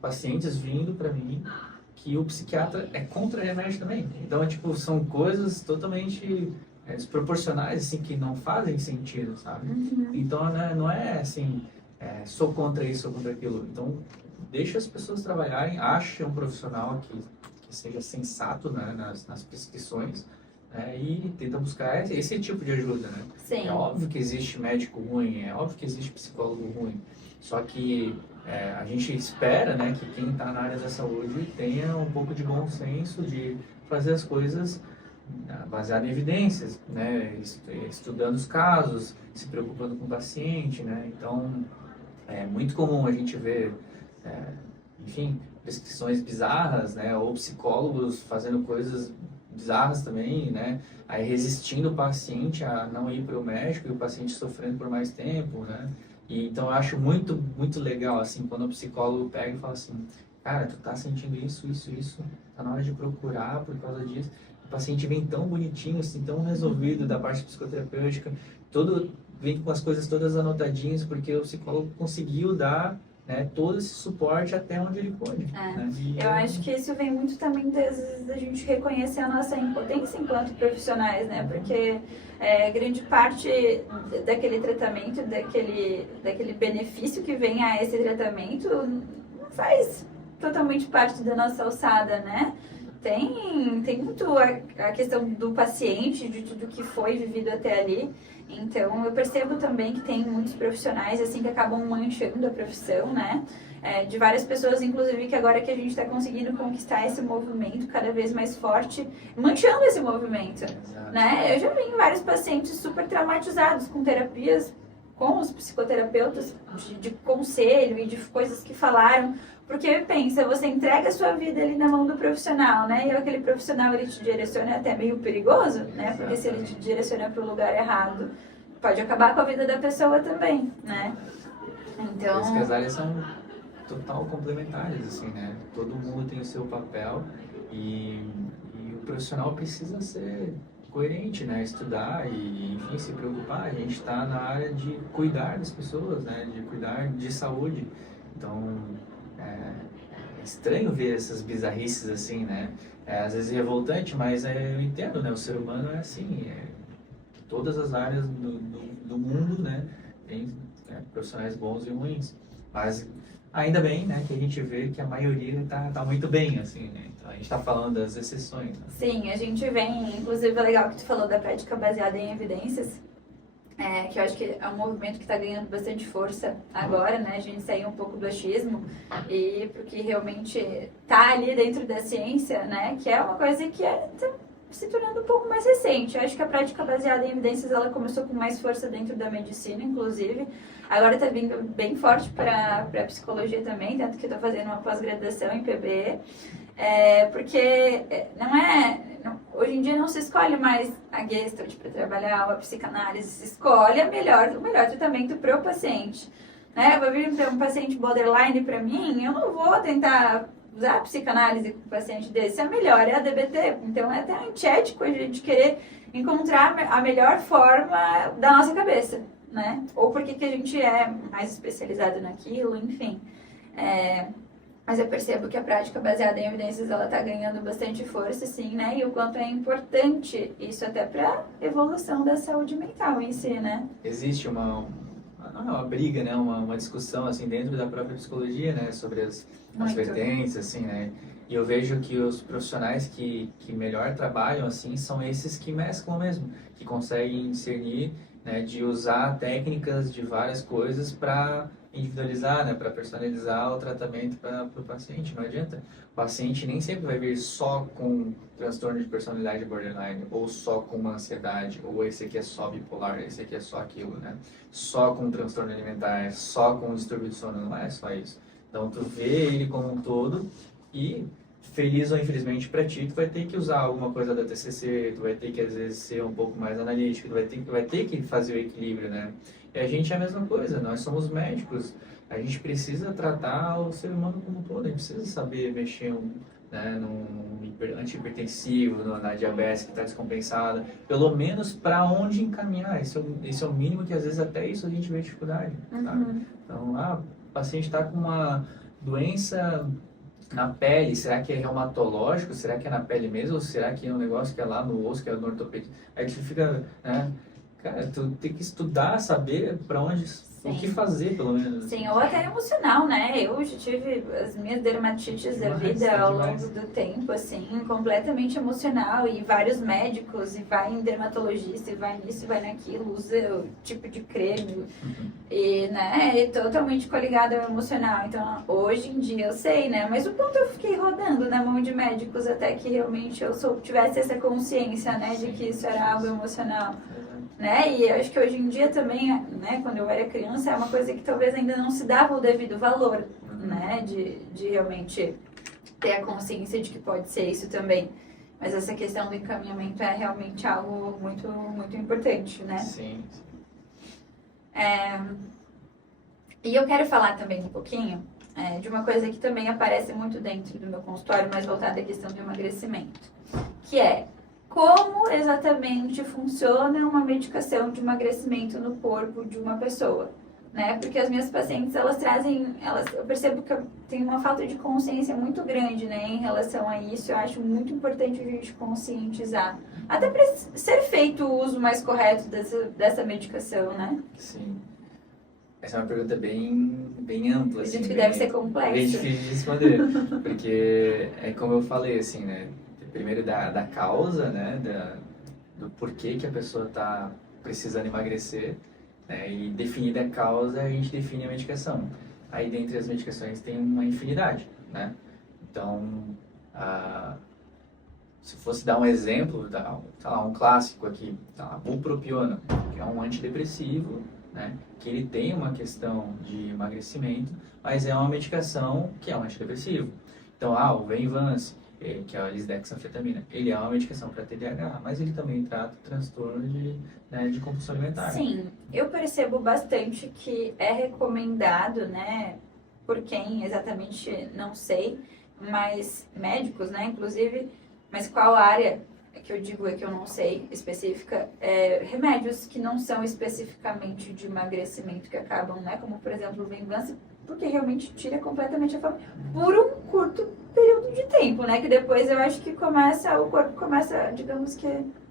pacientes vindo para mim que o psiquiatra é contra remédio também. Então, tipo, são coisas totalmente desproporcionais, assim, que não fazem sentido, sabe? Então, né, não é assim, sou contra isso, sou contra aquilo. Então, deixa as pessoas trabalharem, acha um profissional que seja sensato, né, nas prescrições, e tenta buscar esse tipo de ajuda, né? Sim. É óbvio que existe médico ruim, é óbvio que existe psicólogo ruim, só que a gente espera, né, que quem está na área da saúde tenha um pouco de bom senso de fazer as coisas baseado em evidências, né, estudando os casos, se preocupando com o paciente, né? Então, é muito comum a gente ver, enfim, prescrições bizarras, né, ou psicólogos fazendo coisas bizarras também, né, aí resistindo o paciente a não ir para o médico e o paciente sofrendo por mais tempo, né? E então eu acho muito, muito legal, assim, quando o psicólogo pega e fala assim, cara, tu tá sentindo isso, tá na hora de procurar por causa disso. O paciente vem tão bonitinho, assim, tão resolvido da parte psicoterapêutica, vem com as coisas todas anotadinhas, porque o psicólogo conseguiu dar, né, todo esse suporte até onde ele pôde. Né? Eu acho que isso vem muito também da gente reconhecer a nossa impotência enquanto profissionais, né? Porque grande parte daquele tratamento, daquele benefício que vem a esse tratamento, não faz totalmente parte da nossa alçada, né? Tem muito a questão do paciente, de tudo que foi vivido até ali. Então, eu percebo também que tem muitos profissionais, assim, que acabam manchando a profissão, né? De várias pessoas, inclusive, que agora que a gente está conseguindo conquistar esse movimento cada vez mais forte, manchando esse movimento, né? Eu já vi vários pacientes super traumatizados com terapias, com os psicoterapeutas, de conselho e de coisas que falaram. Porque pensa, você entrega a sua vida ali na mão do profissional, né? E aquele profissional, ele te direciona é até meio perigoso, né? Porque se ele te direciona para o lugar errado, pode acabar com a vida da pessoa também, né? Então... Por isso que as áreas são total complementares, assim, né? Todo mundo tem o seu papel e o profissional precisa ser coerente, né? Estudar e, enfim, se preocupar. A gente está na área de cuidar das pessoas, né? De cuidar de saúde. Então... É estranho ver essas bizarrices assim, né? Às vezes é revoltante, mas eu entendo, né? O ser humano é assim, todas as áreas do mundo, né? Tem profissionais bons e ruins, mas ainda bem, né? Que a gente vê que a maioria tá muito bem, assim, né? Então a gente está falando das exceções. Né? Sim, a gente vem, inclusive é legal que tu falou da prática baseada em evidências. Que eu acho que é um movimento que está ganhando bastante força agora, né? A gente sair um pouco do achismo e porque realmente está ali dentro da ciência, né? Que é uma coisa que está se tornando um pouco mais recente. Eu acho que a prática baseada em evidências ela começou com mais força dentro da medicina, inclusive. Agora está vindo bem forte para a psicologia também, tanto que estou fazendo uma pós-graduação em PBE. Porque hoje em dia não se escolhe mais a Gestalt para trabalhar, ou a psicanálise, se escolhe o melhor tratamento para o paciente. Né? Eu vou vir para um paciente borderline para mim, eu não vou tentar usar a psicanálise com um paciente desse, a melhor é a DBT. Então é até antiético a gente querer encontrar a melhor forma da nossa cabeça, né? Ou porque que a gente é mais especializado naquilo, enfim. Mas eu percebo que a prática baseada em evidências ela está ganhando bastante força, sim, né? E o quanto é importante isso até para a evolução da saúde mental em si, né? Existe uma briga, né? Uma discussão assim dentro da própria psicologia, né? Sobre as vertentes, assim, né? E eu vejo que os profissionais que melhor trabalham assim são esses que mesclam mesmo, que conseguem discernir, né? De usar técnicas de várias coisas para individualizar, né, para personalizar o tratamento para o paciente. Não adianta. O paciente nem sempre vai vir só com transtorno de personalidade borderline, ou só com uma ansiedade, ou esse aqui é só bipolar, esse aqui é só aquilo, né? Só com transtorno alimentar, só com distúrbio de sono, não é só isso. Então, tu vê ele como um todo e, feliz ou infelizmente para ti, tu vai ter que usar alguma coisa da TCC, tu vai ter que, às vezes, ser um pouco mais analítico, tu vai ter que fazer o equilíbrio, né? E a gente é a mesma coisa, nós somos médicos, a gente precisa tratar o ser humano como um todo, a gente precisa saber mexer né, antihipertensivo, na diabetes que está descompensada, pelo menos para onde encaminhar. Esse é o mínimo que às vezes até isso a gente vê dificuldade. Sabe? Então, o paciente está com uma doença na pele, será que é reumatológico? Será que é na pele mesmo? Ou será que é um negócio que é lá no osso, que é no ortopedista? Aí tu fica, né? Cara, tu tem que estudar, saber para onde, o que fazer, pelo menos. Sim, ou até emocional, né? Eu já tive as minhas dermatites da vida ao longo do tempo, assim, completamente emocional, e vários médicos, e vai em dermatologista, e vai nisso, e vai naquilo, usa o tipo de creme, e, né, é totalmente coligado ao emocional. Então, hoje em dia eu sei, né? Mas o ponto eu fiquei rodando na mão de médicos até que realmente eu tivesse essa consciência, né, de que isso era algo emocional. Né? E eu acho que hoje em dia também, né, quando eu era criança, é uma coisa que talvez ainda não se dava o devido valor, né, de realmente ter a consciência de que pode ser isso também. Mas essa questão do encaminhamento é realmente algo muito, muito importante, né? Sim. E eu quero falar também um pouquinho de uma coisa que também aparece muito dentro do meu consultório, mas voltada à questão do emagrecimento, que é como exatamente funciona uma medicação de emagrecimento no corpo de uma pessoa, né? Porque as minhas pacientes, eu percebo que tem uma falta de consciência muito grande, né, em relação a isso. Eu acho muito importante a gente conscientizar, até para ser feito o uso mais correto dessa medicação, né? Sim. Essa é uma pergunta bem ampla, assim. Acredito que deve ser complexa. Bem difícil de responder, porque é como eu falei, assim, né? Primeiro da causa, né, do porquê que a pessoa está precisando emagrecer, né, e definida a causa, a gente define a medicação. Aí, dentre as medicações, tem uma infinidade, né? Então, se fosse dar um exemplo, sei lá, um clássico aqui, a bupropiona, que é um antidepressivo, né, que ele tem uma questão de emagrecimento, mas é uma medicação que é um antidepressivo. Então, o Venvance, que é a lisdexanfetamina, ele é uma medicação para TDAH, mas ele também trata transtorno de compulsão alimentar. Sim, eu percebo bastante que é recomendado, né, por quem exatamente não sei, mas médicos, né, inclusive, mas qual área que eu digo que eu não sei específica, remédios que não são especificamente de emagrecimento, que acabam, né, como por exemplo o Venvance, porque realmente tira completamente a fome por um curto período de tempo, né? Que depois eu acho que o corpo começa, digamos que,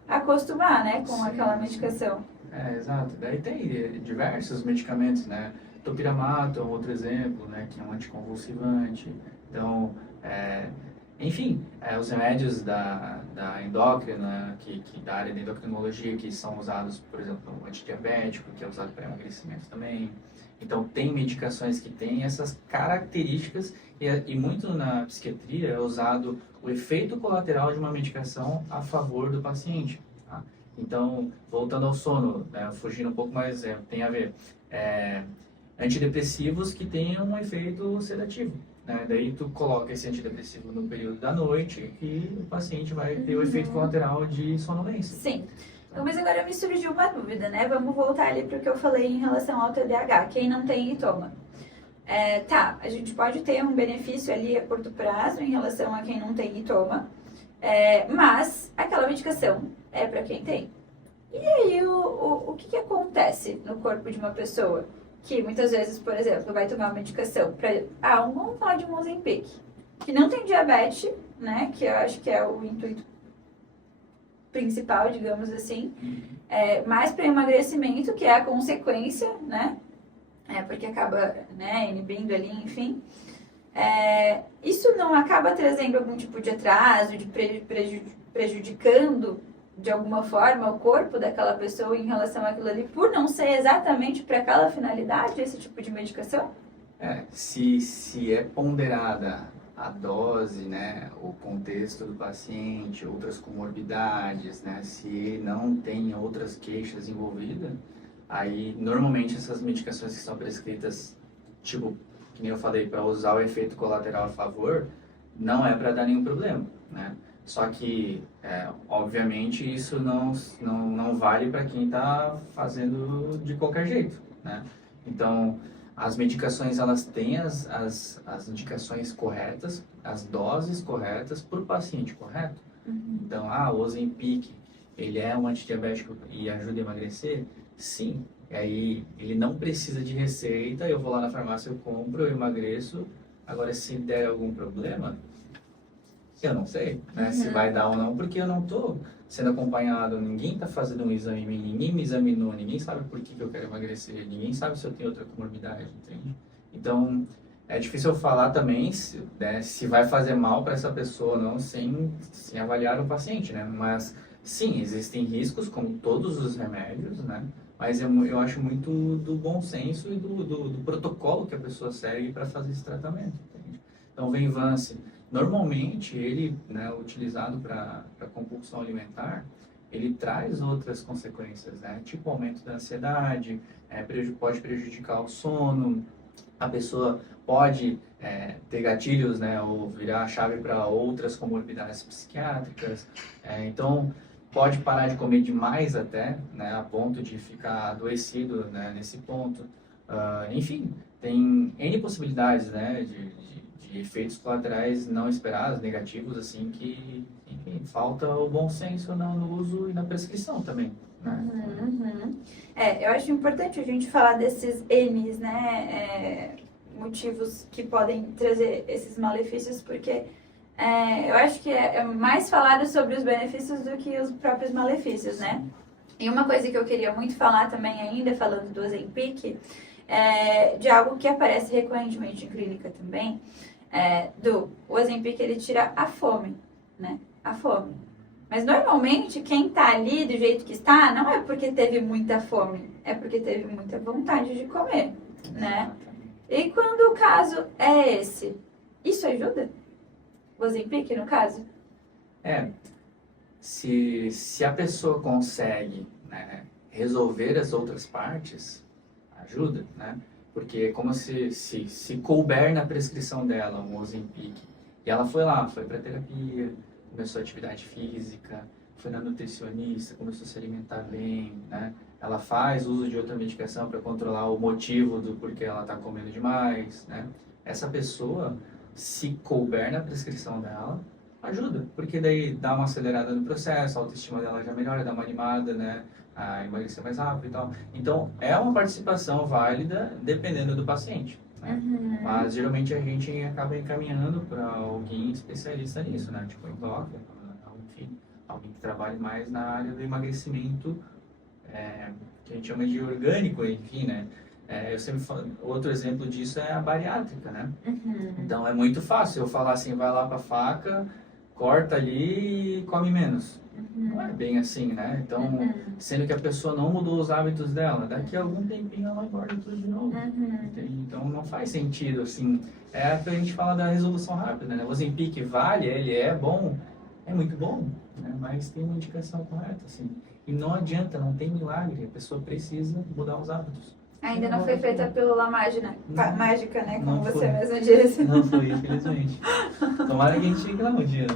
a acostumar, né? Com aquela medicação. Exato. Daí tem diversos medicamentos, né? Topiramato é um outro exemplo, né? Que é um anticonvulsivante. Então, enfim, os remédios da endócrina, da área da endocrinologia, que são usados, por exemplo, no antidiabético, que é usado para emagrecimento também. Então, tem medicações que têm essas características e muito na psiquiatria é usado o efeito colateral de uma medicação a favor do paciente. Tá? Então, voltando ao sono, né, fugindo um pouco mais, tem a ver, antidepressivos que têm um efeito sedativo. Né? Daí tu coloca esse antidepressivo no período da noite e o paciente vai ter o efeito colateral de sonolência. Sim. Então, mas agora me surgiu uma dúvida, né? Vamos voltar ali para o que eu falei em relação ao TDAH. Quem não tem e toma. A gente pode ter um benefício ali a curto prazo em relação a quem não tem e toma, mas aquela medicação é para quem tem. E aí, o que acontece no corpo de uma pessoa que muitas vezes, por exemplo, vai tomar uma medicação para... vamos falar de um Ozempic, que não tem diabetes, né? Que eu acho que é o intuito principal, digamos assim, mais para emagrecimento, que é a consequência, né? Porque acaba, né, inibindo ali, enfim. Isso não acaba trazendo algum tipo de atraso, de prejudicando de alguma forma o corpo daquela pessoa em relação àquilo ali, por não ser exatamente para aquela finalidade esse tipo de medicação? Se é ponderada a dose, né, o contexto do paciente, outras comorbidades, né, se não tem outras queixas envolvidas, aí normalmente essas medicações que são prescritas, tipo, que nem eu falei, para usar o efeito colateral a favor, não é para dar nenhum problema, né? Só que, obviamente, isso não vale para quem está fazendo de qualquer jeito, né? Então, as medicações, elas têm as indicações corretas, as doses corretas para o paciente, correto? Então, o Ozempic, ele é um antidiabético e ajuda a emagrecer? Sim. E aí, ele não precisa de receita, eu vou lá na farmácia, eu compro, eu emagreço. Agora, se der algum problema, eu não sei, né, se vai dar ou não, porque eu não estou sendo acompanhado, ninguém está fazendo um exame em mim, ninguém me examinou, ninguém sabe por que eu quero emagrecer, ninguém sabe se eu tenho outra comorbidade, entende? Então, é difícil eu falar também se vai fazer mal para essa pessoa ou não, sem avaliar o paciente, né? Mas, sim, existem riscos, como todos os remédios, né? Mas eu acho muito do bom senso e do protocolo que a pessoa segue para fazer esse tratamento, entende? Então, o Venvance, normalmente, ele, né, utilizado para compulsão alimentar, ele traz outras consequências, né? Tipo aumento da ansiedade, pode prejudicar o sono, a pessoa pode ter gatilhos, né, ou virar a chave para outras comorbidades psiquiátricas. Então, pode parar de comer demais até, né, a ponto de ficar adoecido, né, nesse ponto. Enfim, tem N possibilidades, né, de efeitos colaterais não esperados, negativos, assim, que, enfim, falta o bom senso no uso e na prescrição também, né? Eu acho importante a gente falar desses N's, né, motivos que podem trazer esses malefícios, porque eu acho que é mais falado sobre os benefícios do que os próprios malefícios, né? E uma coisa que eu queria muito falar também ainda, falando do Ozempic, de algo que aparece recorrentemente em clínica também, o Ozempic, ele tira a fome, né? A fome. Mas normalmente quem tá ali do jeito que está não é porque teve muita fome, é porque teve muita vontade de comer, né? E quando o caso é esse, isso ajuda? O Ozempic, no caso? Se a pessoa consegue, né, resolver as outras partes, ajuda, né? Porque como se couber na prescrição dela um Ozempic, e ela foi lá, foi para terapia, começou a atividade física, foi na nutricionista, começou a se alimentar bem, né? Ela faz uso de outra medicação para controlar o motivo do porquê ela está comendo demais, né? Essa pessoa, se couber na prescrição dela, ajuda, porque daí dá uma acelerada no processo, a autoestima dela já melhora, dá uma animada, né? A emagrecer mais rápido e tal. Então, é uma participação válida dependendo do paciente, né? Mas geralmente a gente acaba encaminhando para alguém especialista nisso, né? Tipo endócrino, enfim, alguém que trabalhe mais na área do emagrecimento, que a gente chama de orgânico, enfim, né? Eu sempre falo, outro exemplo disso é a bariátrica, né? Então é muito fácil eu falar assim, vai lá para a faca, corta ali e come menos. Não é bem assim, né? Então, sendo que a pessoa não mudou os hábitos dela, daqui a algum tempinho ela engorda tudo de novo. Então, não faz sentido, assim. É pra gente falar da resolução rápida, né? O Ozempic vale, ele é bom, é muito bom, né? Mas tem uma indicação correta, assim. E não adianta, não tem milagre, a pessoa precisa mudar os hábitos. Ainda não foi feita a pílula mágica, né? Como Não você foi. mesmo disse. Não foi, infelizmente. Tomara que a gente chegue lá um dia.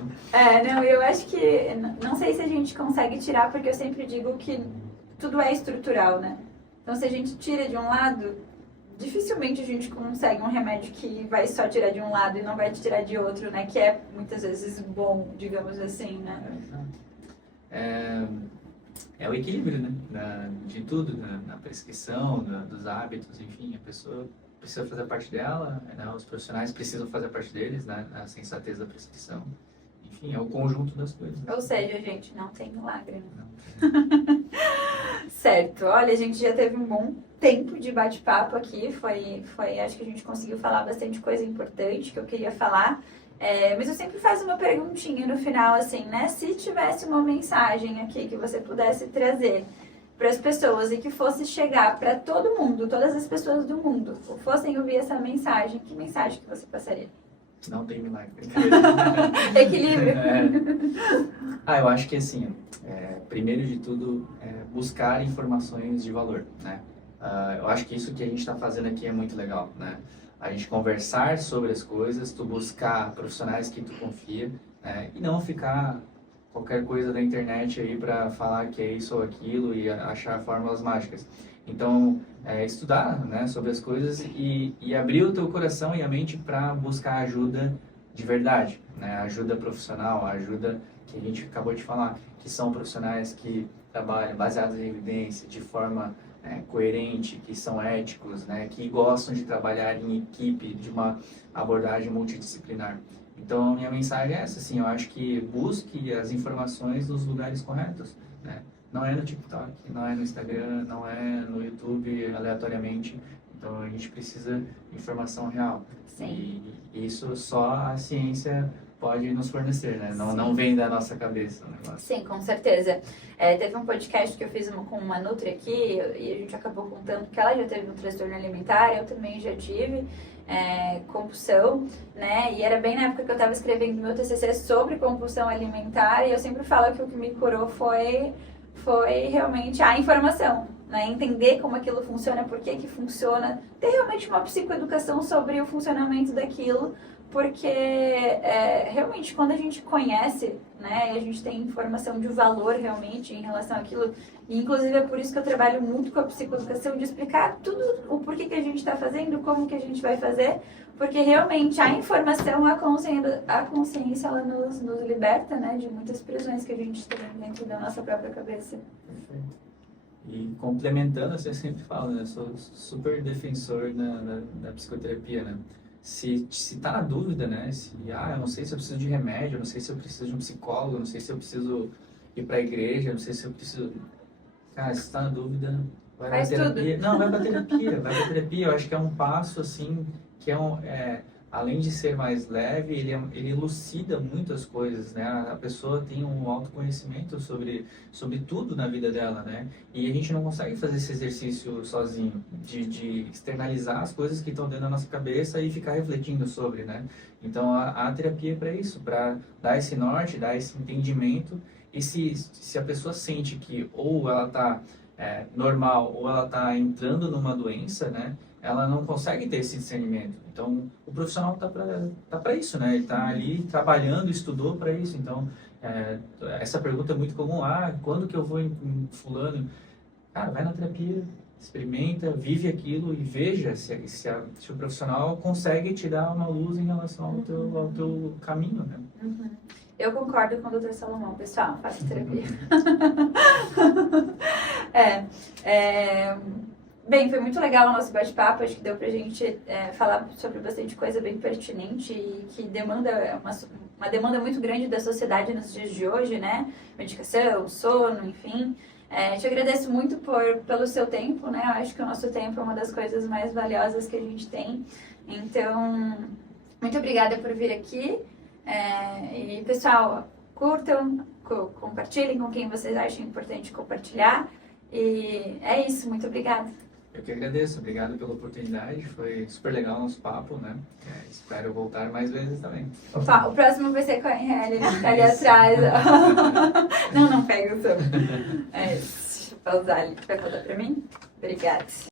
Não, eu acho que... Não sei se a gente consegue tirar, porque eu sempre digo que tudo é estrutural, né? Então, se a gente tira de um lado, dificilmente a gente consegue um remédio que vai só tirar de um lado e não vai te tirar de outro, né? Que é, muitas vezes, bom, digamos assim, né? É o equilíbrio, né? De tudo, na prescrição, dos hábitos, enfim, a pessoa precisa fazer a parte dela, né? Os profissionais precisam fazer a parte deles, né? Na sensatez da prescrição. Enfim, é o conjunto das coisas. Ou seja, gente, não tem milagre. Não. Certo. Olha, a gente já teve um bom tempo de bate-papo aqui. Acho que a gente conseguiu falar bastante coisa importante que eu queria falar. Mas eu sempre faço uma perguntinha no final, assim, né? Se tivesse uma mensagem aqui que você pudesse trazer para as pessoas e que fosse chegar para todo mundo, todas as pessoas do mundo, fossem ouvir essa mensagem, que mensagem que você passaria? Não tem milagre. Equilíbrio. Eu acho que assim, primeiro de tudo, buscar informações de valor, né? Eu acho que isso que a gente está fazendo aqui é muito legal, né? A gente conversar sobre as coisas, tu buscar profissionais que tu confia, né? E não ficar qualquer coisa da internet aí para falar que é isso ou aquilo e achar fórmulas mágicas. Então, estudar, né, sobre as coisas e abrir o teu coração e a mente para buscar ajuda de verdade, né? Ajuda profissional, ajuda que a gente acabou de falar, que são profissionais que trabalham baseados em evidência, de forma coerente, que são éticos, né? Que gostam de trabalhar em equipe, de uma abordagem multidisciplinar. Então, a minha mensagem é essa, assim, eu acho que busque as informações nos lugares corretos, né? Não é no TikTok, não é no Instagram, não é no YouTube aleatoriamente. Então, a gente precisa de informação real. Sim. E isso só a ciência pode nos fornecer, né? Não vem da nossa cabeça o negócio. Sim, com certeza. Teve um podcast que eu fiz com uma Nutri aqui e a gente acabou contando que ela já teve um transtorno alimentar, eu também já tive compulsão, né? E era bem na época que eu estava escrevendo meu TCC sobre compulsão alimentar e eu sempre falo que o que me curou foi realmente a informação, né? Entender como aquilo funciona, por que que funciona, ter realmente uma psicoeducação sobre o funcionamento daquilo, porque realmente quando a gente conhece, né, a gente tem informação de valor realmente em relação àquilo, e inclusive é por isso que eu trabalho muito com a psicoeducação, de explicar tudo o porquê que a gente está fazendo, como que a gente vai fazer, porque realmente a informação, a consciência ela nos liberta, né, de muitas prisões que a gente tem dentro da nossa própria cabeça. Perfeito. E complementando, assim, eu sempre falo, né, eu sou super defensor da psicoterapia, né? Se tá na dúvida, né? Eu não sei se eu preciso de remédio, eu não sei se eu preciso de um psicólogo, eu não sei se eu preciso ir para a igreja, eu não sei se eu preciso... Cara, se tá na dúvida, vai pra terapia. Tudo. Não, vai pra terapia. Eu acho que é um passo, assim, que além de ser mais leve, ele elucida muitas coisas, né? A pessoa tem um autoconhecimento sobre tudo na vida dela, né? E a gente não consegue fazer esse exercício sozinho, de externalizar as coisas que estão dentro da nossa cabeça e ficar refletindo sobre, né? Então, a terapia é para isso, para dar esse norte, dar esse entendimento. E se a pessoa sente que ou ela está normal ou ela está entrando numa doença, né? Ela não consegue ter esse discernimento. Então, o profissional tá para isso, né? Ele está ali trabalhando, estudou para isso. Então, essa pergunta é muito comum. Quando que eu vou em fulano? Cara, vai na terapia, experimenta, vive aquilo e veja se o profissional consegue te dar uma luz em relação ao teu caminho, né? Uhum. Eu concordo com o Dr. Salomão, pessoal, faça terapia. Bem, foi muito legal o nosso bate-papo, acho que deu pra gente falar sobre bastante coisa bem pertinente e que demanda uma demanda muito grande da sociedade nos dias de hoje, né? Medicação, sono, enfim. Te agradeço muito pelo seu tempo, né? Eu acho que o nosso tempo é uma das coisas mais valiosas que a gente tem. Então, muito obrigada por vir aqui. E, pessoal, curtam, compartilhem com quem vocês acham importante compartilhar. E é isso, muito obrigada. Eu que agradeço, obrigado pela oportunidade, foi super legal o nosso papo, né? Espero voltar mais vezes também. Opa, o próximo vai ser com a Henriette, ele fica ali atrás. Não pega o seu. Deixa eu pausar ali, vai contar pra mim? Obrigada.